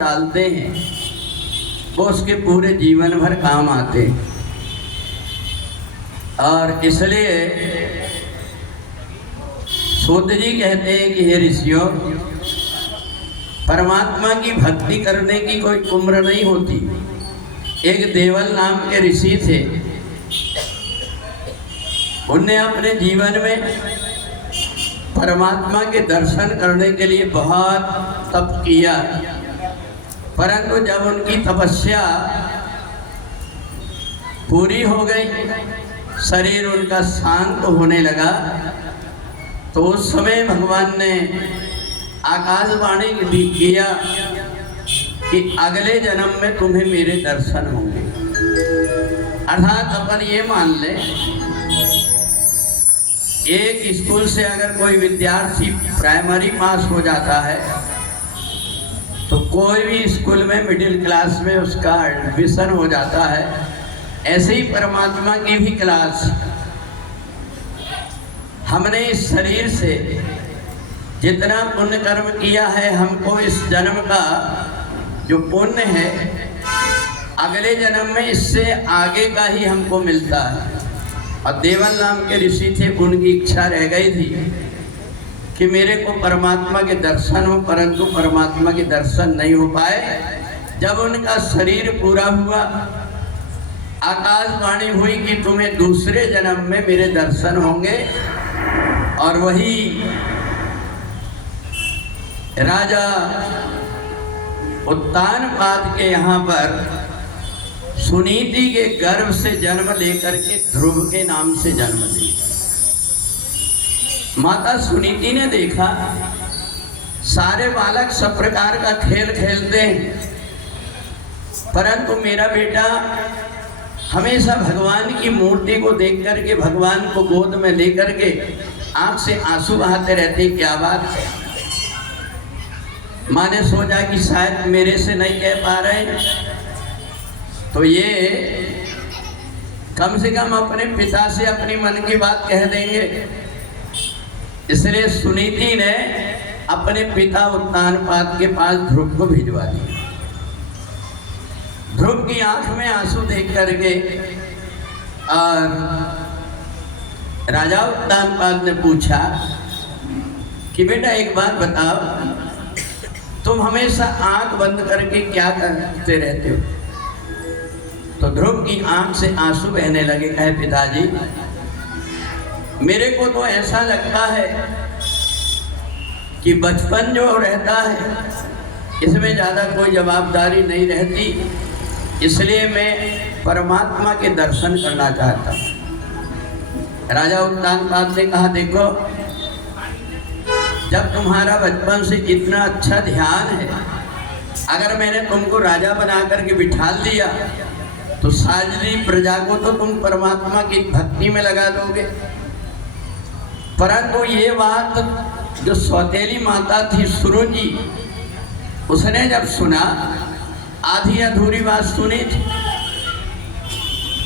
डालते हैं वो उसके पूरे जीवन भर काम आते हैं। और इसलिए सूत जी कहते हैं कि हे ऋषियों, परमात्मा की भक्ति करने की कोई उम्र नहीं होती। एक देवल नाम के ऋषि थे, उनने अपने जीवन में परमात्मा के दर्शन करने के लिए बहुत तप किया, परंतु जब उनकी तपस्या पूरी हो गई, शरीर उनका शांत होने लगा, तो उस समय भगवान ने आकाशवाणी भी किया कि अगले जन्म में तुम्हें मेरे दर्शन होंगे। अर्थात अपन ये मान ले, एक स्कूल से अगर कोई विद्यार्थी प्राइमरी पास हो जाता है तो कोई भी स्कूल में मिडिल क्लास में उसका एडमिशन हो जाता है। ऐसे ही परमात्मा की भी क्लास, हमने इस शरीर से जितना पुण्य कर्म किया है, हमको इस जन्म का जो पुण्य है अगले जन्म में इससे आगे का ही हमको मिलता है। और देवल नाम के ऋषि थे, उनकी इच्छा रह गई थी कि मेरे को परमात्मा के दर्शन हो, परंतु परमात्मा के दर्शन नहीं हो पाए। जब उनका शरीर पूरा हुआ, आकाशवाणी हुई कि तुम्हें दूसरे जन्म में मेरे दर्शन होंगे। और वही राजा उत्तानपाद के यहाँ पर सुनीति के गर्भ से जन्म लेकर के ध्रुव के नाम से जन्म लिया। माता सुनीति ने देखा सारे बालक सब प्रकार का खेल खेलते हैं, परंतु मेरा बेटा हमेशा भगवान की मूर्ति को देख करके, भगवान को गोद में लेकर के आंख से आंसू बहाते रहते। क्या बात है? माँ ने सोचा कि शायद मेरे से नहीं कह पा रहे, तो ये कम से कम अपने पिता से अपनी मन की बात कह देंगे। इसलिए सुनीति ने अपने पिता उत्तानपाद के पास ध्रुव को भिजवा दिया। ध्रुव की आंख में आंसू देख करके और राजा उत्तानपाद ने पूछा कि बेटा एक बात बताओ, तुम हमेशा आंख बंद करके क्या करते रहते हो? तो ध्रुव की आंख से आंसू बहने लगे। कहे पिताजी, मेरे को तो ऐसा लगता है कि बचपन जो रहता है इसमें ज़्यादा कोई जवाबदारी नहीं रहती, इसलिए मैं परमात्मा के दर्शन करना चाहता हूँ। राजा उत्तानपाद ने कहा, देखो, जब तुम्हारा बचपन से इतना अच्छा ध्यान है, अगर मैंने तुमको राजा बना करके बिठा दिया तो सारी प्रजा को तो तुम परमात्मा की भक्ति में लगा दोगे। परंतु ये बात जो सौतेली माता थी सुरुचि, उसने जब सुना, आधी अधूरी बात सुनी थी,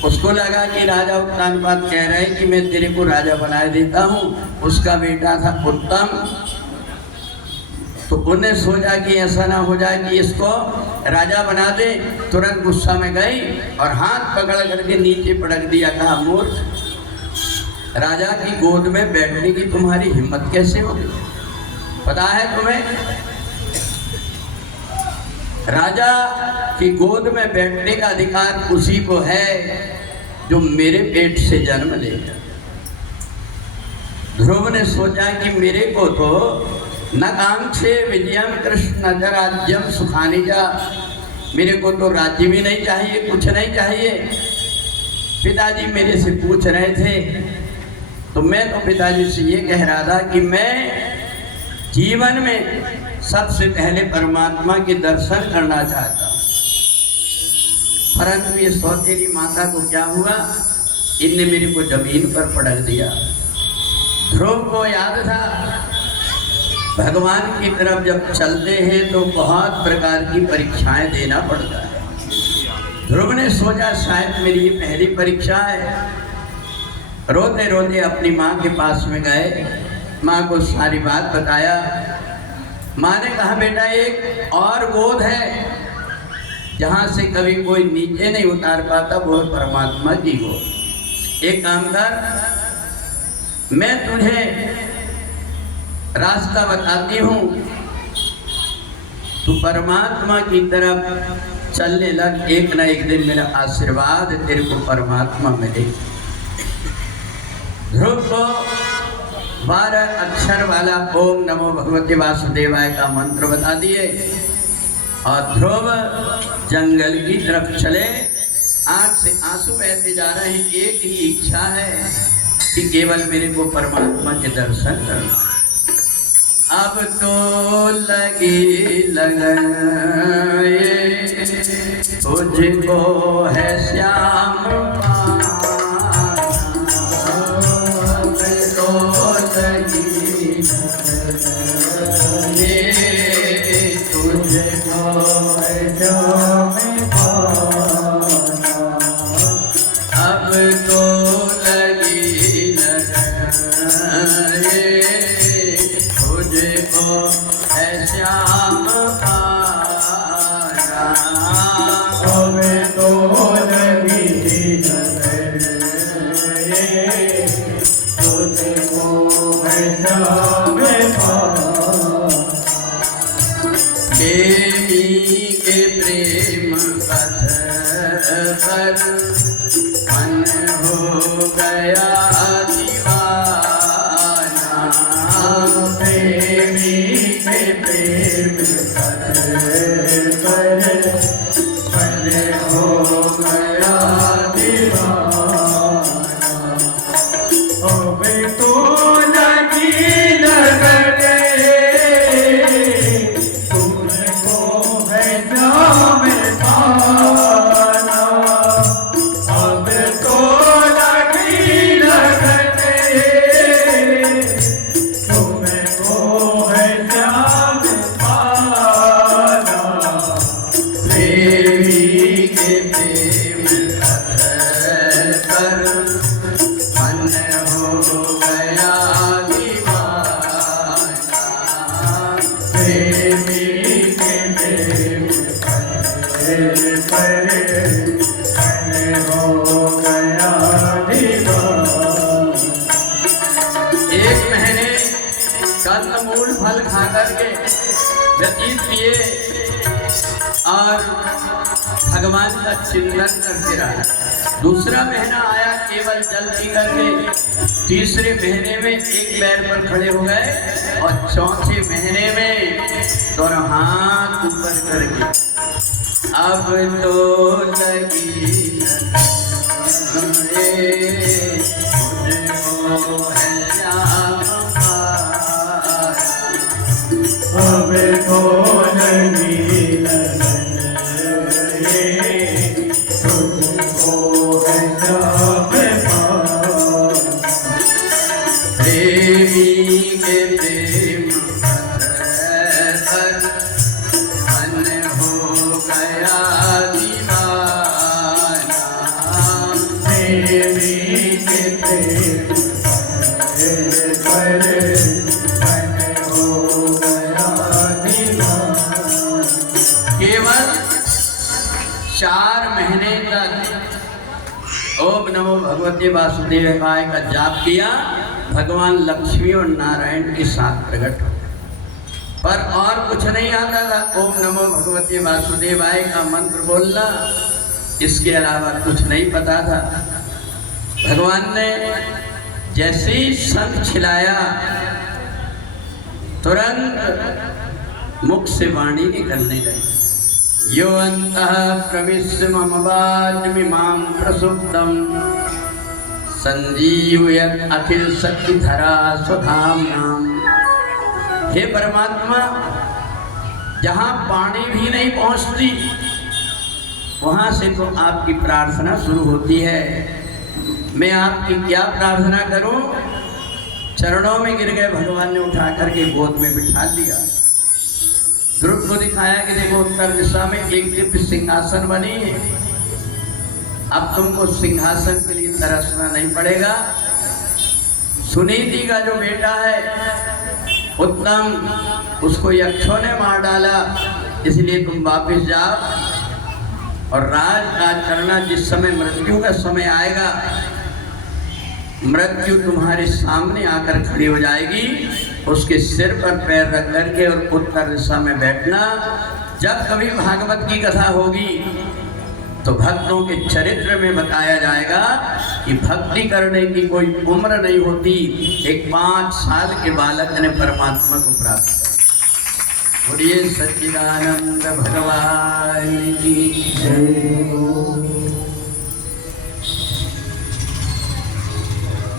उसको लगा कि राजा उत्तानपाद कह रहे हैं कि मैं तेरे को राजा बना देता हूँ। उसका बेटा था उत्तम, तो उन्हें सोचा कि ऐसा ना हो जाए कि इसको राजा बना दे। तुरंत गुस्सा में गई और हाथ पकड़ करके नीचे पटक दिया। कहा, मूर्ख, राजा की गोद में बैठने की तुम्हारी हिम्मत कैसे होगी? पता है तुम्हें, राजा की गोद में बैठने का अधिकार उसी को है जो मेरे पेट से जन्म लेगा। ध्रुव ने सोचा कि मेरे को तो न कांक्षे विजयम कृष्ण न राज्यम सुखानी जा, मेरे को तो राज्य भी नहीं चाहिए, कुछ नहीं चाहिए। पिताजी मेरे से पूछ रहे थे तो मैं तो पिताजी से ये कह रहा था कि मैं जीवन में सबसे पहले परमात्मा के दर्शन करना चाहता हूँ। परंतु ये सौतेली माता को क्या हुआ, इनने मेरे को जमीन पर पटक दिया। ध्रुव को याद था, भगवान की तरफ जब चलते हैं तो बहुत प्रकार की परीक्षाएं देना पड़ता है। ध्रुव ने सोचा शायद मेरी ये पहली परीक्षा है। रोते रोते अपनी माँ के पास में गए, माँ को सारी बात बताया। माँ ने कहा बेटा एक और गोद है जहां से कभी कोई नीचे नहीं उतार पाता, वो परमात्मा की गोद। एक काम कर, मैं तुझे रास्ता बताती हूँ, तू परमात्मा की तरफ चलने लग, एक ना एक दिन मेरा आशीर्वाद तेरे को परमात्मा मिले। ध्रुव को 12 अक्षर वाला ओम नमो भगवते वासुदेवाय का मंत्र बता दिए और ध्रुव जंगल की तरफ चले। आंख से आंसू बहते जा रहे हैं, एक ही इच्छा है कि केवल मेरे को परमात्मा के दर्शन करना। अब तो लगी लगन तुझको है श्याम पाना, अब तो लगी ये तुझको है श्याम पाना, अब तो लगी लगन तुझको है श्याम पाना, अब तो लगी लगन तुझको है श्याम पाना। प्रेमी के प्रेम पथ पर मन हो गया दीवाना, प्रेमी के प्रेम पथ पर मन हो गया दीवाना। अब तो लगी लगन तुझको है श्याम पाना, अब तो लगी लगन तुमको है श्याम पाना। प्रेमी के प्रेम पथ पर मन हो गया दीवाना, प्रेमी के प्रेम पथ पर मन हो गया दीवाना। एक महीने कंदमूल फल खा करके व्यतीत किए और भगवान का चिंतन करते रहा। दूसरा महीना आया, केवल जल पी करके। तीसरे महीने में एक पैर पर खड़े हो गए और चौथे महीने में दोनों हाथ ऊपर करके अब तो लगी तुझको है श्याम पाना, अब तो लगी लगन तुझको है श्याम पाना। प्रेमी के प्रेम पथ पर मन हो गया दीवाना, प्रेमी के प्रेम पथ पर मन हो गया दीवाना। केवल 4 महीने तक ओम नमो भगवते वासुदेवाय का जाप किया, भगवान लक्ष्मी और नारायण के साथ प्रकट हो, पर और कुछ नहीं आता था। ओम नमो भगवते वासुदेवाय का मंत्र बोलना, इसके अलावा कुछ नहीं पता था। भगवान ने जैसे ही शंख छिलाया, तुरंत मुख से वाणी निकलने लगी। यो अंतः प्रविश्य मम वाचमिमां प्रसुप्तम् संजीवयत् अखिल शक्ति धरा स्वधाम्नाम्। हे परमात्मा, जहाँ पानी भी नहीं पहुँचती वहाँ से तो आपकी प्रार्थना शुरू होती है। मैं आपकी क्या प्रार्थना करूं? चरणों में गिर गए। भगवान ने उठा करके गोद में बिठा लिया। ध्रुव को दिखाया कि देखो उत्तर दिशा में एक दिव्य सिंहासन बनी है, अब तुमको सिंहासन के लिए तरसना नहीं पड़ेगा। सुनीति का जो बेटा है उत्तम, उसको यक्षों ने मार डाला, इसलिए तुम वापस जाओ और राजकाज करना। जिस समय मृत्यु का समय आएगा, मृत्यु तुम्हारे सामने आकर खड़ी हो जाएगी, उसके सिर पर पैर रख करके और उत्तर दिशा में बैठना। जब कभी भागवत की कथा होगी तो भक्तों के चरित्र में बताया जाएगा कि भक्ति करने की कोई उम्र नहीं होती। एक 5 साल के बालक ने परमात्मा को प्राप्त किया। बोलिए सच्चिदानंद भगवान की जय।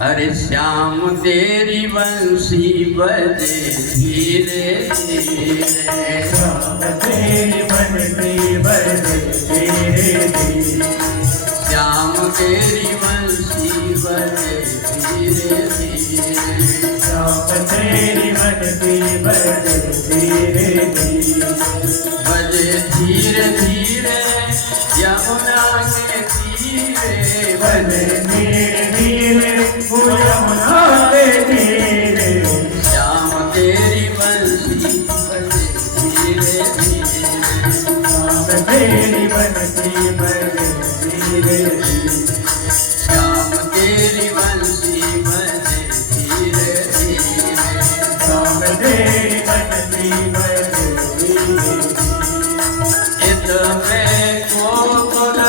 अरे श्याम तेरी बंसी बजे धीरे धीरे, श्याम तेरी बंसी बजे धीरे धीरे, श्याम तेरी बंसी बजे धीरे धीरे, श्याम तेरी बंसी बजे धीरे धीरे, बजे धीरे धीरे यमुना के तीरे, बजे धीरे धीरे यमुना के तीरे, श्याम तेरी बंसी बजे धीरे धीरे, श्याम तेरी बंसी बजे धीरे धीरे, श्याम तेरी बंसी बजे धीरे धीरे, श्याम तेरी बंसी बजे धीरे धीरे। इत में गोकुल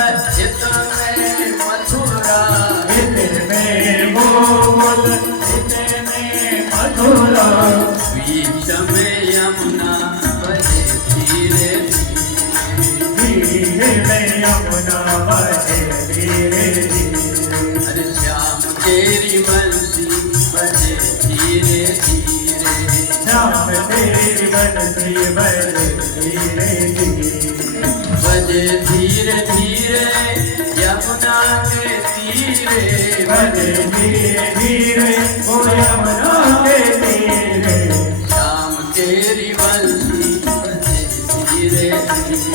इत में मथुरा, इतने गोकुल इतने मथुरा, बीच में यमुना बजे धीरे धीरे में यमुना बहे धीरे धीरे, अरे श्याम तेरी बंसी बजे धीरे धीरे, श्याम तेरी बंसी बजे धीरे धीरे, बजे धीरे धीरे यमुना के तीरे, बजे धीरे धीरे वो यमुना के तीरे, श्याम तेरी बंसी बजे धीरे धीरे,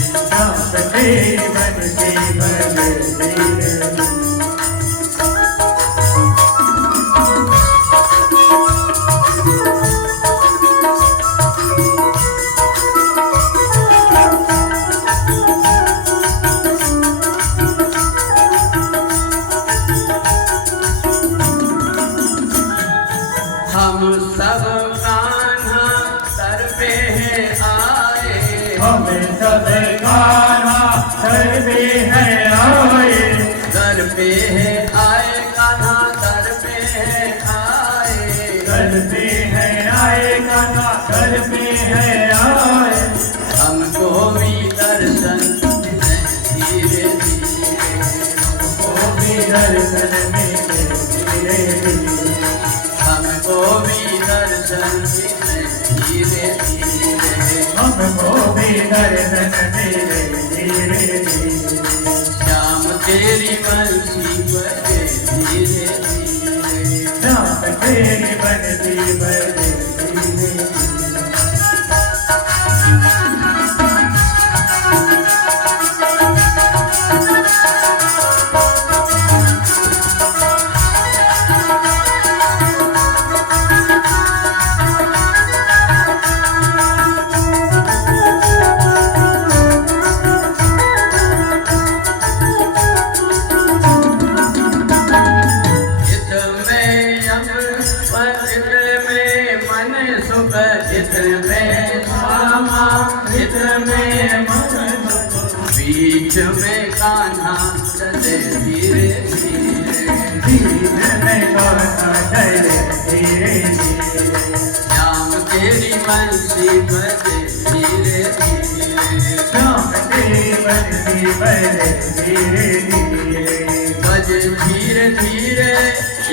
श्याम तेरी बंसी बजे धीरे धीरे। हम सब कान्हा दर पे हैं आए, हमें सब गाना करते हैं आए, दर पे है आए कान्हा दर पे है आए, करते हैं आए गाना करते हैं आए, हमको भी दर्शन दे धीरे धीरे, वो भी दर्शन मिले धीरे धीरे, हमको भी दर्शन दे धीरे धीरे, हमको भी दर्शन मिले धीरे धीरे, श्याम तेरी बंसी बजे धीरे धीरे, श्याम तेरी बंसी बजे धीरे धीरे। इत में यम इत में मन सुख, इत में श्यामा इत में मन सुख, बीच में कान्हा चले धीरे धीरे, धीरे में गाना चले धीरे धीरे, श्याम तेरी बंसी बजे धीरे धीरे, श्याम तेरी बंसी बजे धीरे धीरे, बजे धीरे धीरे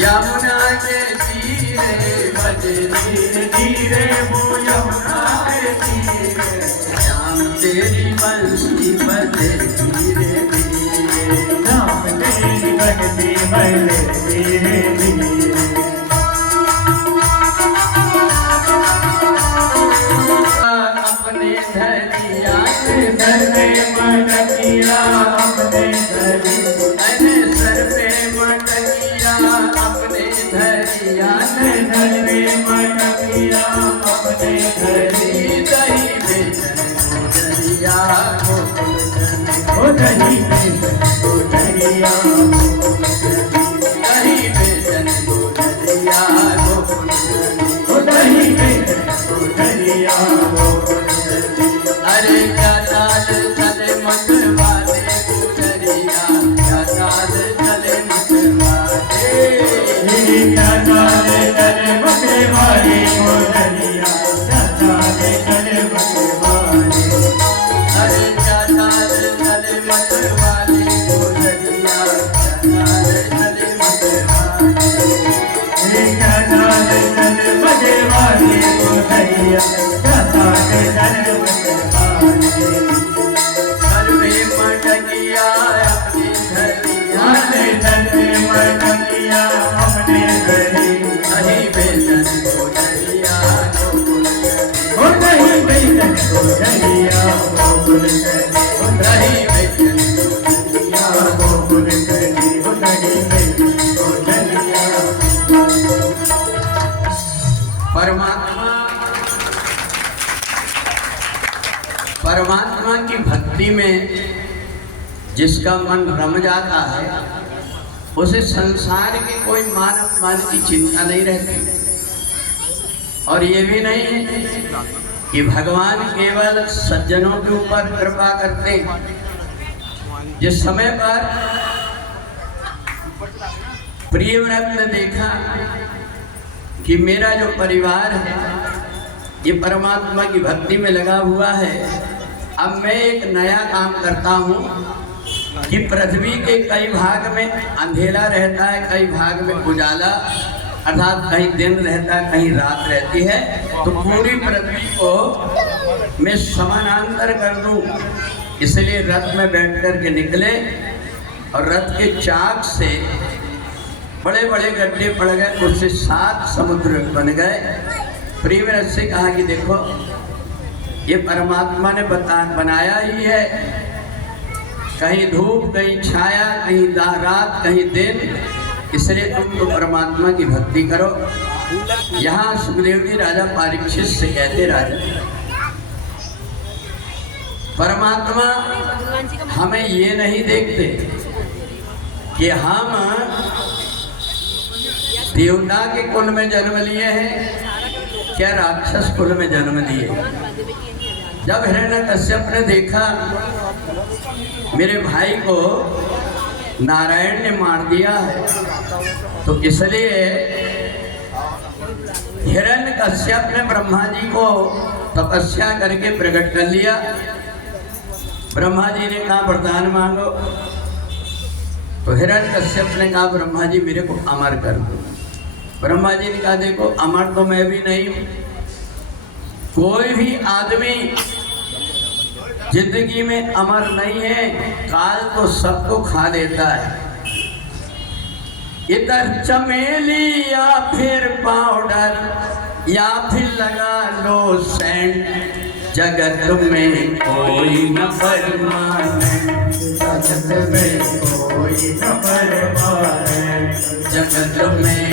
यमुना के तीरे, बजे धीरे धीरे वो यमुना के तीरे, श्याम तेरी बंसी बजे धीरे धीरे, श्याम तेरी बंसी बजे धीरे धीरे। अपने धरिया सर पे मटकिया अपने धरी, मैंने सर पे मटकिया अपने धरिया सर पे मटकिया अपने धरी, ओ दही बेसन गुजरिया दही बेसन गुजरिया ओ दही बेसन गुजरिया अरे क्या चाल चले मतवाले गुजरिया क्या चाल चले मतवाले क्या चाले चले मतवाले गुजरिया क्या चाले चले मतवाले अरे क्या चाल चले मतवाले गुजरिया क्या चाल चले मतवाले क्या चाले चले मतवाले गुजरिया क्या चाले चले मतवाले सर्वे मटकिया अपनी धरिया आले चले मतकिया अपने घरी दही बेसन गुजरिया ओ दही बेसन गुजरिया गोकुल ओ दही बेसन दहिया गोकुल करी ओ दही बेसन गुजरिया परमात्मा की भक्ति में जिसका मन रम जाता है उसे संसार के कोई मान अपमान की चिंता नहीं रहती। और ये भी नहीं है कि भगवान केवल सज्जनों के ऊपर कृपा करते। जिस समय पर प्रियव्रत ने देखा कि मेरा जो परिवार है ये परमात्मा की भक्ति में लगा हुआ है, अब मैं एक नया काम करता हूँ कि पृथ्वी के कई भाग में अंधेरा रहता है, कई भाग में उजाला, अर्थात कहीं दिन रहता है, कहीं रात रहती है, तो पूरी पृथ्वी को मैं समानांतर कर दूं। इसलिए रथ में बैठ कर के निकले और रथ के चाक से बड़े बड़े गड्ढे पड़ गए, उससे 7 समुद्र बन गए। प्रियव्रत से कहा कि देखो ये परमात्मा ने बनाया ही है, कहीं धूप कहीं छाया, कहीं रात कहीं दिन, इसलिए तुम तो परमात्मा की भक्ति करो। यहाँ सुखदेव जी राजा परीक्षित से कहते, राजा परमात्मा हमें ये नहीं देखते कि हम देवता के कुल में जन्म लिए हैं क्या राक्षस कुल में जन्म लिए। जब हिरण्यकश्यप ने देखा मेरे भाई को नारायण ने मार दिया है, तो इसलिए हिरण्यकश्यप ने ब्रह्मा जी को तपस्या करके प्रकट कर लिया। ब्रह्मा जी ने कहा वरदान मांगो, तो हिरण्यकश्यप ने कहा ब्रह्मा जी मेरे को अमर कर दो। ब्रह्मा जी ने कहा देखो अमर तो मैं भी नहीं हूं, कोई भी आदमी जिंदगी में अमर नहीं है, काल तो सबको खा देता है। इधर चमेली या फिर पाउडर या फिर लगा लो सेंट, जगत में कोई न परमानेंट, जगत में कोई न परमानेंट, जगत में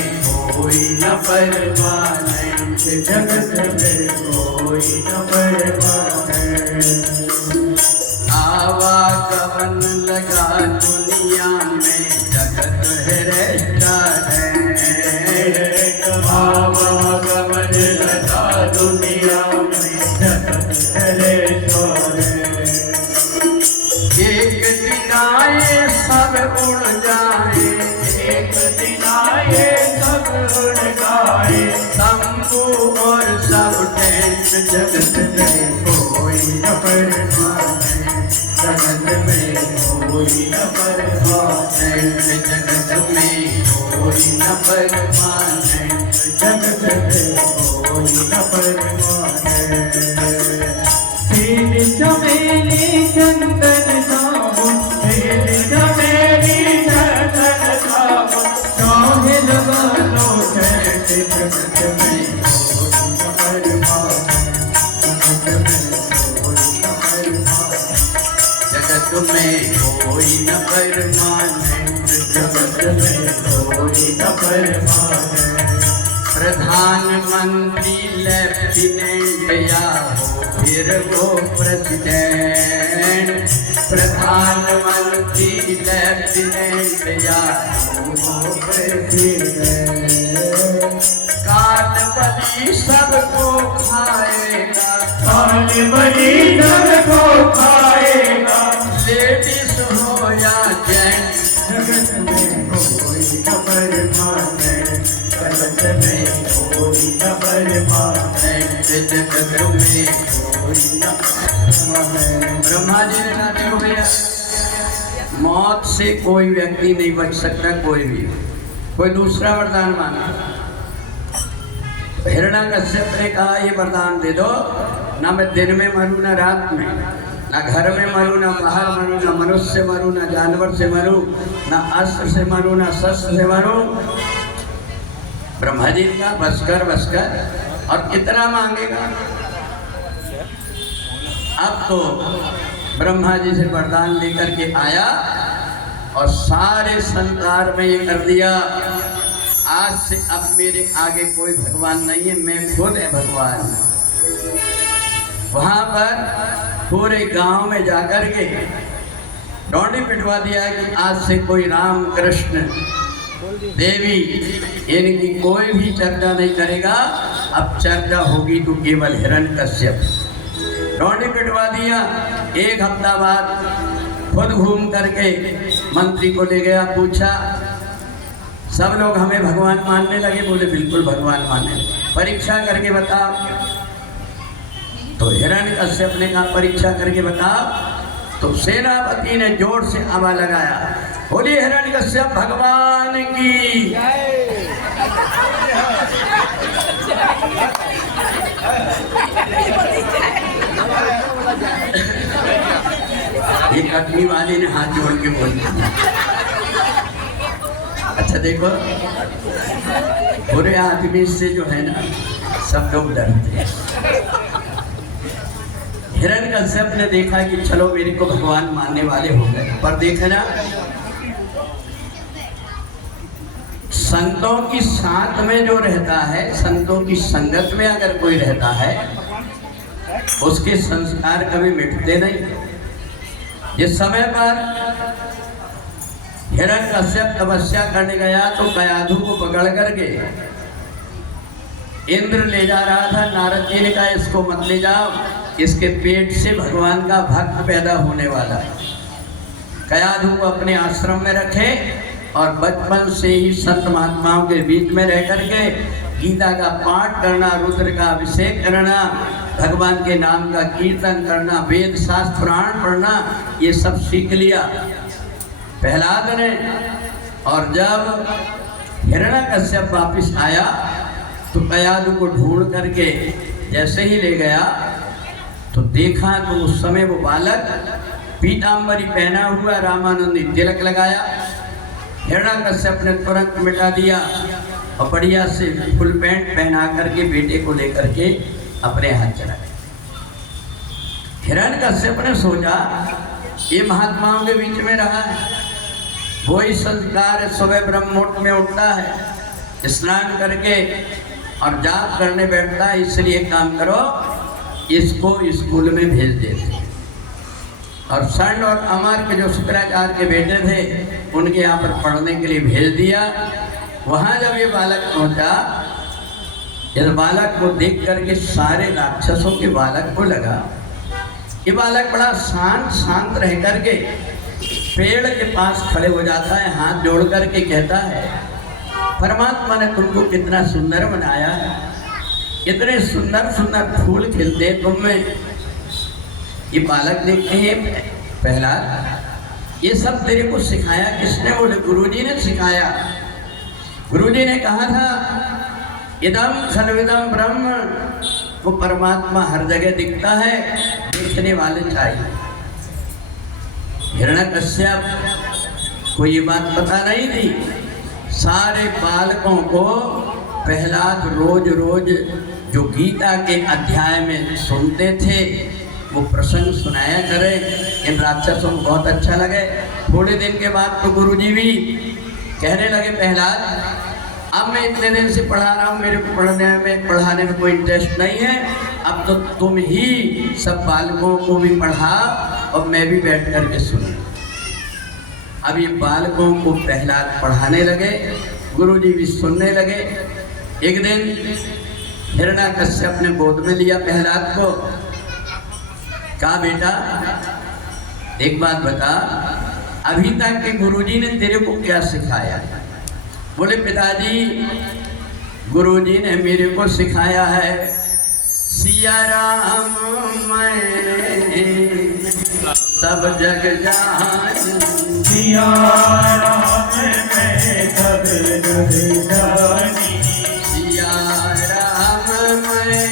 कोई न परमानेंट, जगत में कोई न परमानेंट। आवागमन लगा दुनिया में जगत है रेस्टोरेंट, आवागमन लगा दुनिया में जगत है रेस्टोरेंट। एक दिन आए सब उड़ जाए, एक दिन आए सब उड़ जाए, शंभू और सब टेंट, जगत में कोई न परमानेंट, जगत में कोई न परमानेंट, जगत में कोई न परमानेंट, जगत में कोई न परमानेंट। फील चमेली चंदन साबुन, फील चमेली चंदन साबुन, चाहे लगा लो सेंट, जगत में कोई न परमानेंट, जगत में कोई न परमानेंट, जगत में कोई न परमानेंट, जगत में कोई न परमानेंट। प्रधानमंत्री लेफ्टिनेंट या हो फिर वो प्रेसिडेंट, प्रधानमंत्री लेफ्टिनेंट या कानपति सबको खाएगा, कानपति सबको खाएगा। लेडीज हो या जेंट्स, जगत में कोई न परमाने, जगत में कोई न परमाने, जगत में कोई न परमाने। ब्रह्मा जी ने कहा देखो भैया, मौत से कोई व्यक्ति नहीं बच सकता, कोई भी। कोई दूसरा वरदान मांगा। हिरण्यकश्यप ने कहा ये वरदान दे दो, ना मैं दिन में मरूं ना रात में, ना घर में मरूं ना बाहर मरूं, ना मनुष्य से मरूं ना जानवर से मरूं, ना अस्त्र से मरूं ना शस्त्र से मरूं। ब्रह्मा जी का बस कर। और कितना मांगेगा? अब तो ब्रह्मा जी से वरदान लेकर के आया और सारे संसार में ये कर दिया, आज से अब मेरे आगे कोई भगवान नहीं है, मैं खुद है भगवान। वहां पर पूरे गांव में जाकर के डोंडी पिटवा दिया कि आज से कोई राम कृष्ण देवी इनकी कोई भी चर्चा नहीं करेगा, अब चर्चा होगी तो केवल हिरण्यकश्यप। डोंडी पिटवा दिया। एक हफ्ता बाद खुद घूम करके मंत्री को ले गया, पूछा सब लोग हमें भगवान मानने लगे, बोले बिल्कुल भगवान मानने लगे। परीक्षा करके बताओ। तो हिरण्यकश्यप ने कहा परीक्षा करके बताओ। तो सेनापति ने जोर से आवाज लगाया, बोलिए हिरण्यकश्यप भगवान की। ये कटनी वाले ने हाथ जोड़ के बोल दिया। अच्छा देखो, बुरे आदमी से जो है ना सब लोग डरते हैं। हिरण्यकश्यप ने देखा कि चलो मेरे को भगवान मानने वाले हो गए, पर देखना संतों की साथ में जो रहता है, संतों की संगत में अगर कोई रहता है, उसके संस्कार कभी मिटते नहीं। जिस समय पर हिरण्यकश्यप तपस्या करने गया तो कयाधु को पकड़ करके इंद्र ले जा रहा था। नारद जी ने कहा इसको मत ले जाओ, इसके पेट से भगवान का भक्त पैदा होने वाला है। कयाधु को अपने आश्रम में रखे और बचपन से ही संत महात्माओं के बीच में रह करके गीता का पाठ करना, रुद्र का अभिषेक करना, भगवान के नाम का कीर्तन करना, वेद शास्त्र पुराण पढ़ना, ये सब सीख लिया प्रहलाद ने। और जब हिरण्यकश्यप वापिस आया तो कयाधु को ढूंढ करके जैसे ही ले गया तो देखा तो उस समय वो बालक पीतांबरी पहना हुआ, रामानंदी तिलक लगाया। हिरण्यकश्यप ने तुरंत मिटा दिया और बढ़िया से फुल पैंट पहना करके बेटे को लेकर के अपने हाथ चला गया। हिरण्यकश्यप ने सोचा ये महात्माओं के बीच में रहा है, वही संस्कार सुबह ब्रह्ममुहूर्त में उठता है, स्नान करके और जाप करने बैठता है, इसलिए काम करो इसको स्कूल में भेज देते। और षंड और अमर के जो शुक्राचार्य के बेटे थे उनके यहाँ पर पढ़ने के लिए भेज दिया। वहाँ जब ये बालक पहुँचा, इस बालक को देख करके सारे राक्षसों के बालक को लगा ये बालक बड़ा शांत रह करके पेड़ के पास खड़े हो जाता है, हाथ जोड़ करके कहता है परमात्मा ने तुमको कितना सुंदर बनाया है, इतने सुंदर सुंदर फूल खिलते तुम में। ये बालक देखते हैं प्रहलाद ये सब तेरे को सिखाया किसने? बोले गुरुजी ने सिखाया। गुरुजी ने कहा था इदम खलविदम ब्रह्म, वो परमात्मा हर जगह दिखता है, देखने वाले चाहिए। हिरण्यकश्यप को ये बात पता नहीं थी। सारे बालकों को प्रहलाद रोज रोज जो गीता के अध्याय में सुनते थे वो प्रसंग सुनाया करे। इन राक्षसों को बहुत अच्छा लगे। थोड़े दिन के बाद तो गुरुजी भी कहने लगे प्रहलाद अब मैं इतने दिन से पढ़ा रहा हूँ, मेरे को पढ़ाने में कोई इंटरेस्ट नहीं है, अब तो तुम ही सब बालकों को भी पढ़ा और मैं भी बैठ करके सुनूं। अब ये बालकों को प्रहलाद पढ़ाने लगे, गुरुजी भी सुनने लगे। एक दिन हिरण्याकश्यप ने गोद में लिया प्रहलाद को, कहा बेटा एक बात बता, अभी तक के गुरुजी ने तेरे को क्या सिखाया? बोले पिताजी गुरुजी ने मेरे को सिखाया है सिया राम मैंने सब जग जानी, सिया राम मैं सब जग जानी, सिया राम मैं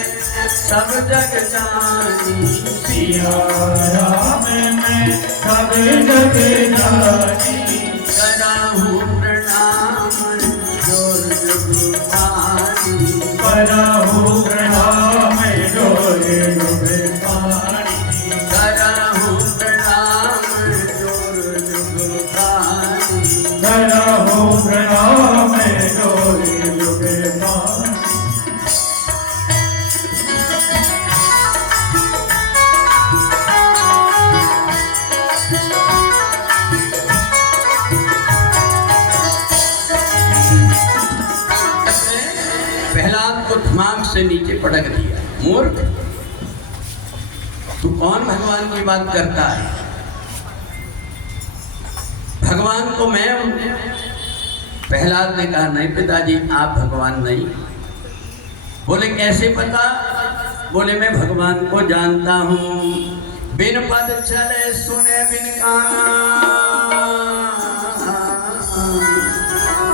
सब जग जानी, सिया राम मैं सब जग जानी, कराहूँ प्रणाम जोर जुग पानी, कराहूँ प्रणाम जोर जुग पानी, कराहूँ प्रणाम जोर जुग पानी। कराहूँ प्रणाम जोर जुग पानी। प्रहलाद को दिमाग से नीचे पटक दिया, मूर्ख तू कौन भगवान की बात करता है? भगवान को मैं हूं। प्रहलाद ने कहा नहीं पिताजी आप भगवान नहीं। बोले कैसे पता? बोले मैं भगवान को जानता हूं, बिन पद चले सुने बिन काना,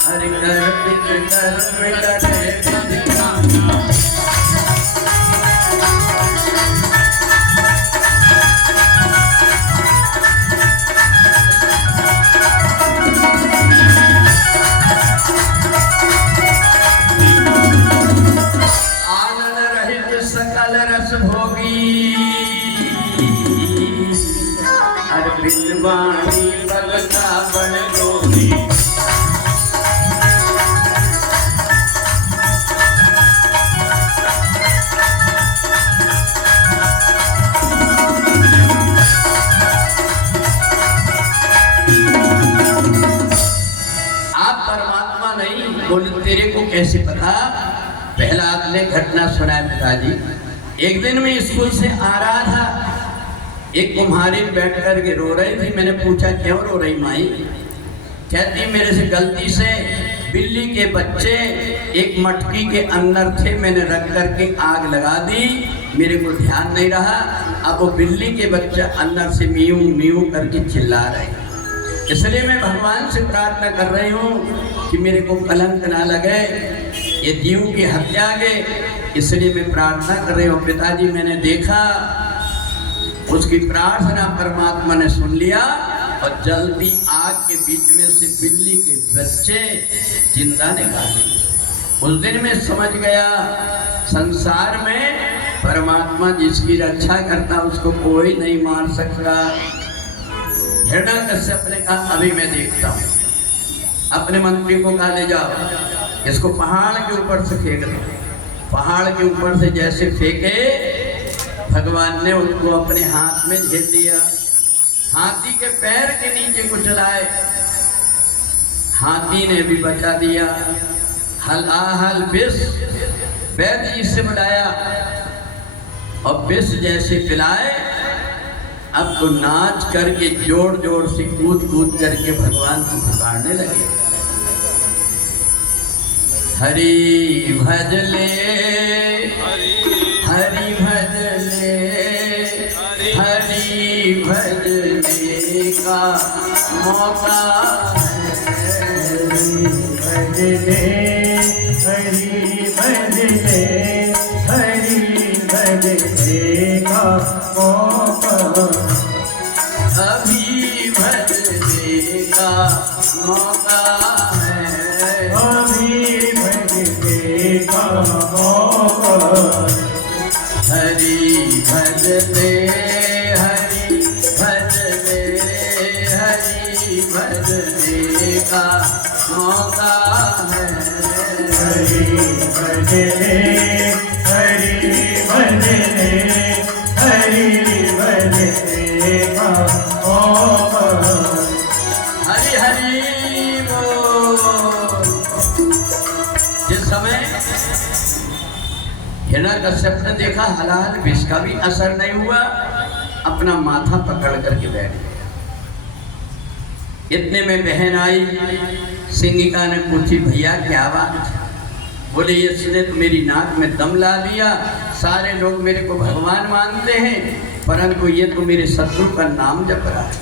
हरि कर पित कर्म करे बिन काना। आनंद रहित सकल रस भोगी, अरविंद वाणी बलता बन गोगी। आप परमात्मा नहीं। बोले तेरे को कैसे पता? प्रहलाद ने घटना सुनाया पिताजी। एक दिन मैं स्कूल से आ रहा था, एक कुम्हारी बैठ कर के रो रही थी। मैंने पूछा क्यों रो रही माई? कहती मेरे से गलती से बिल्ली के बच्चे एक मटकी के अंदर थे, मैंने रख करके आग लगा दी, मेरे को ध्यान नहीं रहा। अब वो बिल्ली के बच्चे अंदर से मीऊ मीऊ करके चिल्ला रहे, इसलिए मैं भगवान से प्रार्थना कर रही हूँ कि मेरे को कलंक ना लगे, ये जीव की हत्या के, इसलिए मैं प्रार्थना कर रही हूँ। पिताजी मैंने देखा उसकी प्रार्थना परमात्मा ने सुन लिया और जल्दी आग के बीच में से बिल्ली के बच्चे जिंदा निकाले। उस दिन मैं समझ गया संसार में परमात्मा जिसकी रक्षा करता उसको कोई नहीं मार सकता। हिरण्याकश्यप ने कहा अभी मैं देखता हूँ। अपने मंत्री को कहा ले जाओ, इसको पहाड़ के ऊपर से फेंक दो। पहाड़ के ऊपर से जैसे फेंके भगवान ने उसको अपने हाथ में घेर लिया, हाथी के पैर के नीचे को चलाए, हाथी ने भी बचा दिया। हल विष वैद्य जी से बुलाया और विष जैसे पिलाए, अब तो नाच करके जोर जोर से कूद कूद करके भगवान को पुकारने लगे। हरि भजले हरि भजले हरि भजले का मौका है। भजले हरि भजले हरि भजले का मौका, अभी भजले का मौका है। अभी भजले का मौका, हरि भजले हरि भजले हरि भजले का मौका है। हरि भजले हरि भजले हरि भजले एक ओम। हरि हरि बोल। जिस समय हिरण्यकश्यप ने देखा हलाल विष का भी असर नहीं हुआ, अपना माथा पकड़ करके बैठ गया। इतने में बहन आई, सिंगिका ने पूछी भैया क्या बात? बोले इसने तो मेरी नाक में दम ला दिया, सारे लोग मेरे को भगवान मानते हैं परंतु ये तो मेरे शत्रु का नाम जप रहा है।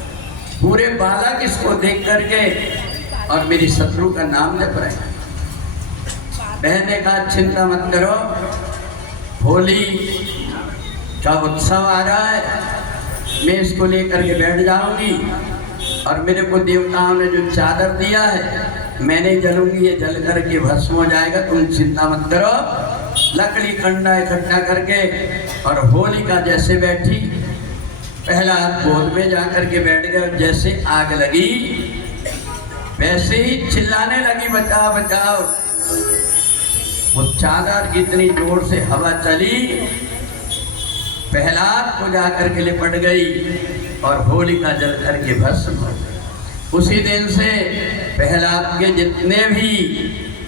पूरे बालक इसको देख करके और मेरी शत्रु का नाम जप रहे हैं। बहन ने कहा चिंता मत करो, होली का उत्सव आ रहा है, मैं इसको लेकर के बैठ जाऊंगी और मेरे को देवताओं ने जो चादर दिया है मैंने जलूंगी, ये जल करके भस्म हो जाएगा, तुम चिंता मत करो। लकड़ी कंडा इकट्ठा करके और होलिका जैसे बैठी, पहला गोद में जा करके बैठ गए और जैसे आग लगी वैसे ही चिल्लाने लगी बचाओ बचाओ। वो चादर इतनी जोर से हवा चली, प्रहलाद को जाकर के लिपट गई और होलिका जल करके भस्म हो गई। उसी दिन से प्रहलाद के जितने भी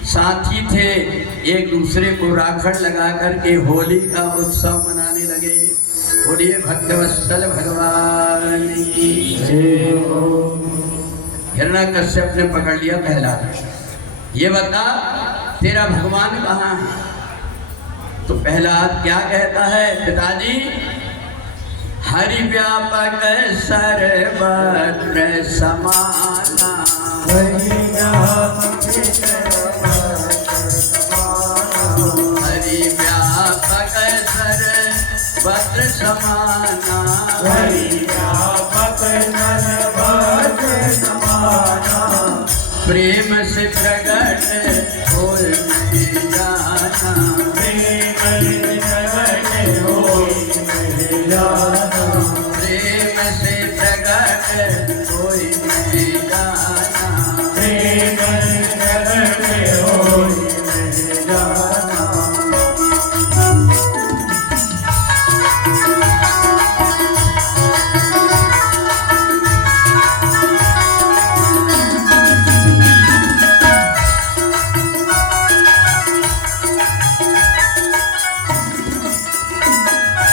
साथी थे एक दूसरे को राखड़ लगा करके होली का उत्सव मनाने लगे। बोलिए भक्तवत्सल भगवान की जय हो। हिरण्यकश्यप ने पकड़ लिया प्रहलाद, ये बता तेरा भगवान कहाँ है? तो प्रहलाद क्या कहता है, पिताजी हरि व्यापक सर्वत्र समाना, हरि व्यापक हरि व्यापक सर्वत्र समाना, हरि व्यापक सर्वत्र समाना, प्रेम से प्रकट होए नहीं जाना, प्रेम से प्रकट होए नहीं जाना, प्रेम से प्रकट होए नहीं जाना, प्रेम से प्रकट होए नहीं जाना।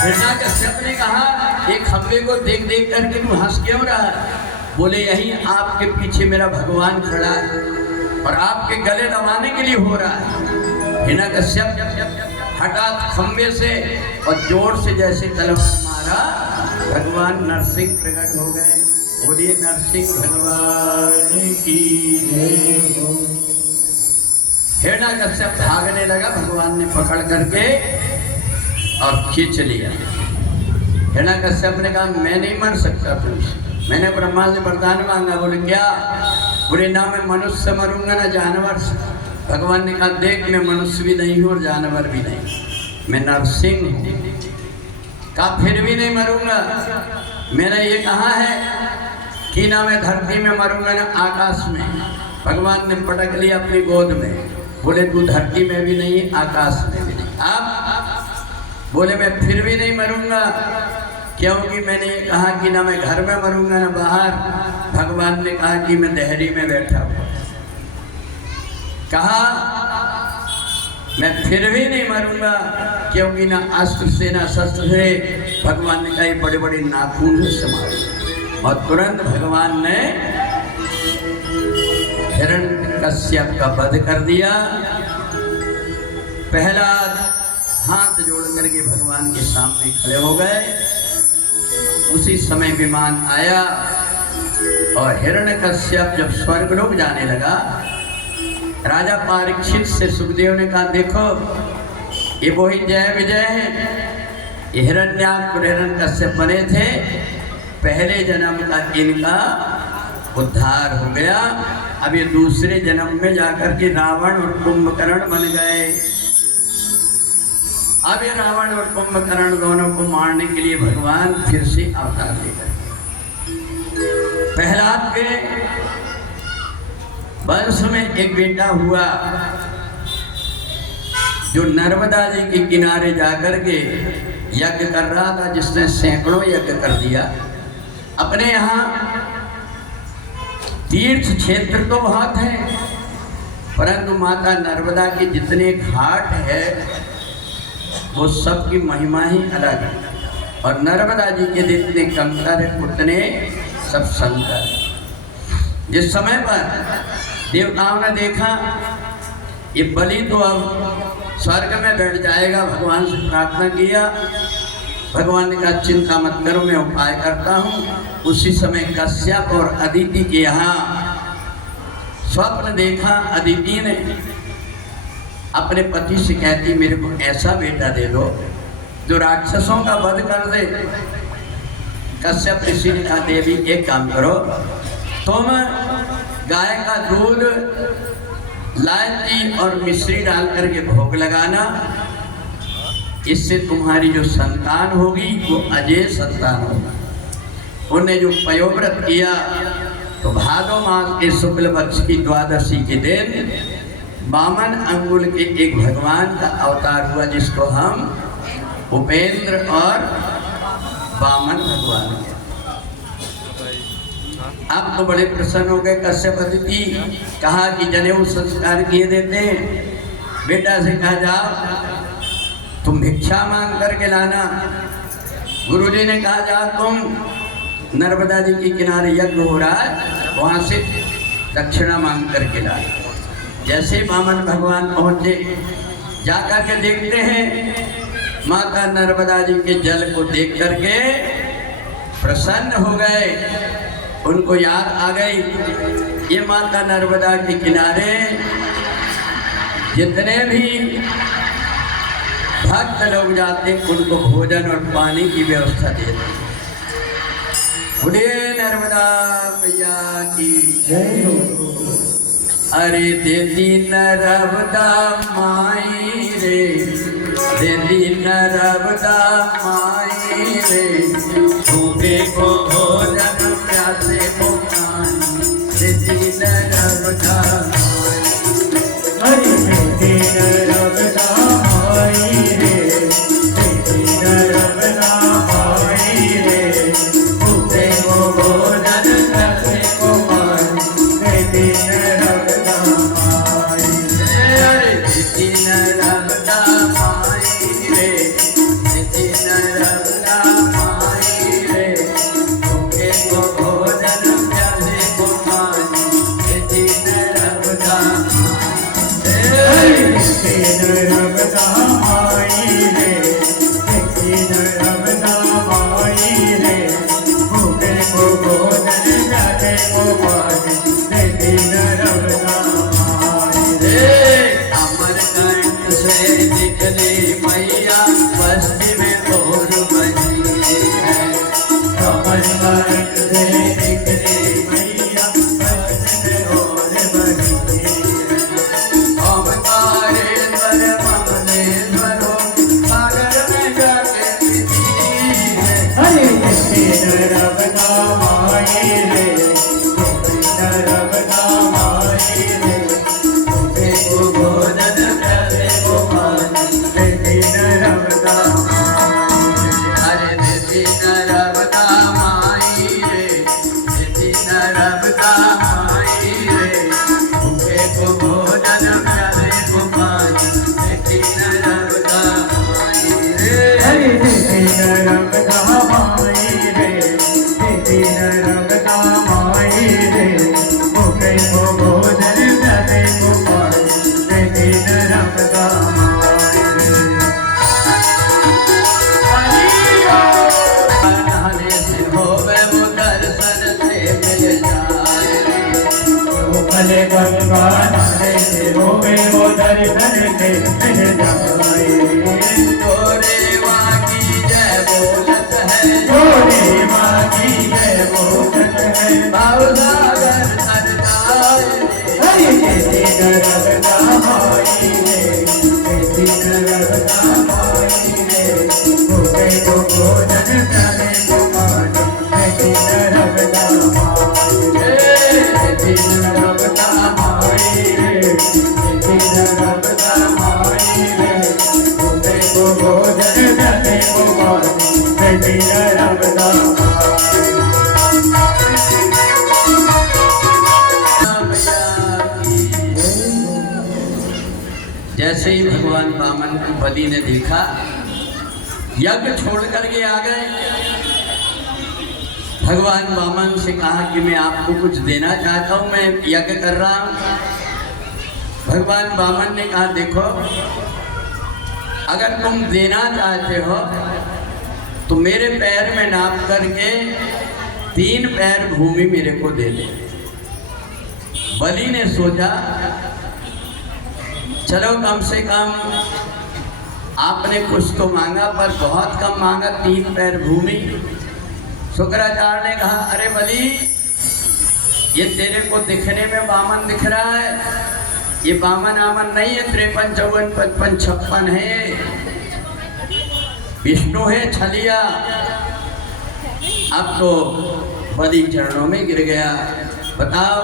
हिरण्यकश्यप ने कहा एक खंबे को देख देख करके तू हंस क्यों रहा है? बोले यही आपके पीछे मेरा भगवान खड़ा है और आपके गले दबाने के लिए हो रहा है। हिरण्यकश्यप हठात खंबे से और जोर से जैसे तलवार मारा, भगवान नरसिंह प्रकट हो गए। बोलिए नरसिंह भगवान की जय हो। हिरण्यकश्यप भागने लगा, भगवान ने पकड़ करके और खींच लिया। हिरण्यकश्यप ने कहा मैं नहीं मर सकता तुमसे, मैंने ब्रह्मा से वरदान मांगा। बोले क्या? बोले ना मैं मनुष्य से मरूंगा ना जानवर से। भगवान ने कहा देख मैं मनुष्य भी नहीं हूँ और जानवर भी नहीं, मैं नरसिंह हूँ। कहा फिर भी नहीं मरूंगा। मैंने ये कहा है कि ना मैं धरती में मरूंगा ना आकाश में। भगवान ने पटक लिया अपनी गोद में। बोले तू धरती में भी नहीं आकाश में भी नहीं। आप बोले मैं फिर भी नहीं मरूंगा, क्योंकि मैंने ये कहा कि ना मैं घर में मरूंगा ना बाहर। भगवान ने कहा कि मैं देहरी में बैठा हूँ। कहा मैं फिर भी नहीं मरूंगा, क्योंकि ना अस्त्र से ना शस्त्र से। भगवान ने कहा ये बड़े बड़े नाखून से मारे और तुरंत भगवान ने हिरण्यकश्यप का वध कर दिया। पहला हाथ जोड़ करके भगवान के सामने खड़े हो गए। उसी समय विमान आया और हिरण्यकश्यप जब स्वर्गलोक जाने लगा, राजा परीक्षित से सुखदेव ने कहा देखो ये वही जय विजय है, ये हिरण्याक्ष हिरण्यकश्यप बने थे, पहले जन्म का इनका उद्धार हो गया। अब ये दूसरे जन्म में जाकर के रावण और कुंभकर्ण बन गए। अब ये रावण और कुंभकर्ण दोनों को मारने के लिए भगवान फिर से अवतार लेकर प्रहलाद के वंश में एक बेटा हुआ जो नर्मदा जी के किनारे जाकर के यज्ञ कर रहा था, जिसने सैकड़ों यज्ञ कर दिया। अपने यहाँ तीर्थ क्षेत्र तो बहुत है, परंतु माता नर्मदा के जितने घाट है वो सब की महिमा ही अलग है। और नर्मदा जी के जितने कंकर है उतने सब शंकर। जिस समय पर देवताओं ने देखा ये बलि तो अब स्वर्ग में बैठ जाएगा, भगवान से प्रार्थना किया। भगवान ने कहा चिंता मत करो, मैं उपाय करता हूँ। उसी समय कश्यप और अदिति के यहाँ स्वप्न देखा। अदिति ने अपने पति से कहती मेरे को ऐसा बेटा दे दो जो राक्षसों का वध कर दे। कश्यप ऋषि ने कहा देवी एक काम करो, तुम गाय का दूध इलायची और मिश्री डाल करके भोग लगाना, इससे तुम्हारी जो संतान होगी वो अजय संतान होगा। उन्होंने जो पयोव्रत किया तो भादो मास के शुक्ल पक्ष की द्वादशी के दिन बामन अंगुल के एक भगवान का अवतार हुआ, जिसको हम उपेंद्र और बामन भगवान के। अब तो बड़े प्रसन्न हो गए कश्यप अदिति। कहा कि जनेऊ संस्कार किए देते हैं, बेटा से कहा जाओ तुम भिक्षा मांग करके लाना। गुरुजी ने कहा जा तुम नर्मदा जी के किनारे यज्ञ हो रहा है, वहां से दक्षिणा मांग करके लाना। जैसे बामन भगवान पहुंचे, जाकर के देखते हैं माता नर्मदा जी के जल को देख करके प्रसन्न हो गए। उनको याद आ गई ये माता नर्मदा के किनारे जितने भी भक्त लोग जाते उनको भोजन और पानी की व्यवस्था देते। बोलिए नर्मदा मैया की जय हो। अरे देती नर्मदा माई रे, देती नर्मदा माई रे, भूखे को भोजन प्यासे को पानी, देती नर्मदा माई। अरे देती नर्मदा माई रे, देती नर्मदा माई रे, भूखे को भोजन प्यासे को पानी, देती नर्मदा माई। अरे देती नर्मदा माई रे, देती नर्मदा माई रे, भूखे को भोजन प्यासे को पानी, देती नर्मदा देती नर्मदा माई रे, देती नर्मदा माई रे, भूखे को भोजन प्यासे को पानी, देती नर्मदा माई रे। अमरकंठ से निकली मैया पश्चिम ओर बनी है। अमरकंठ से निकली मैया पश्चिम ओर बनी है। ओमकारेश्वर ममलेश्वरो सागर में जाके स्थिति है। हरे देती नर्मदा माई रे, देती नर्मदा माई रे, भूखे को भोजन प्यासे को पानी, देती नर्मदा माई रे। अरे देती नर्मदा माई रे, देती नर्मदा माई रे, भूखे को भोजन प्यासे को पानी, देती नर्मदा माई रे। हरे देती नर्मदा माई रे, देती नर्मदा माई रे, भूखे को भोजन प्यासे को पानी, देती नर्मदा माई रे। नहाने से होवे वो दर्शन से मिल जाए रे। वो भले गंगा नहाने से होवे वो दर्शन से मिल जाए रे। तोरे माँ की जय बोलत है, गोरे माँ की जय बोलत है, भावसागर तर जाए रे। हरि देती नर्मदा माई रे, देती नर्मदा माई रे, भूखे को भोजन प्यासे को पानी, देती नर्मदा माई रे। देती नर्मदा माई रे, देती नर्मदा माई रे, भूखे को भोजन प्यासे को पानी, देती नर्मदा माई रे। जैसे ही भगवान वामन को बलि ने देखा, यज्ञ छोड़ करके आ गए। भगवान वामन से कहा कि मैं आपको कुछ देना चाहता हूँ, मैं यज्ञ कर रहा हूँ। भगवान वामन ने कहा देखो, अगर तुम देना चाहते हो तो मेरे पैर में नाप करके 3 पैर भूमि मेरे को दे दे। बलि ने सोचा चलो कम से कम आपने कुछ तो मांगा, पर बहुत कम मांगा, 3 पैर भूमि। शुक्राचार्य ने कहा अरे बलि, ये तेरे को दिखने में वामन दिख रहा है, ये वामन आमन नहीं है, 53 54 55 56 है, विष्णु है छलिया। अब तो बलि चरणों में गिर गया। बताओ,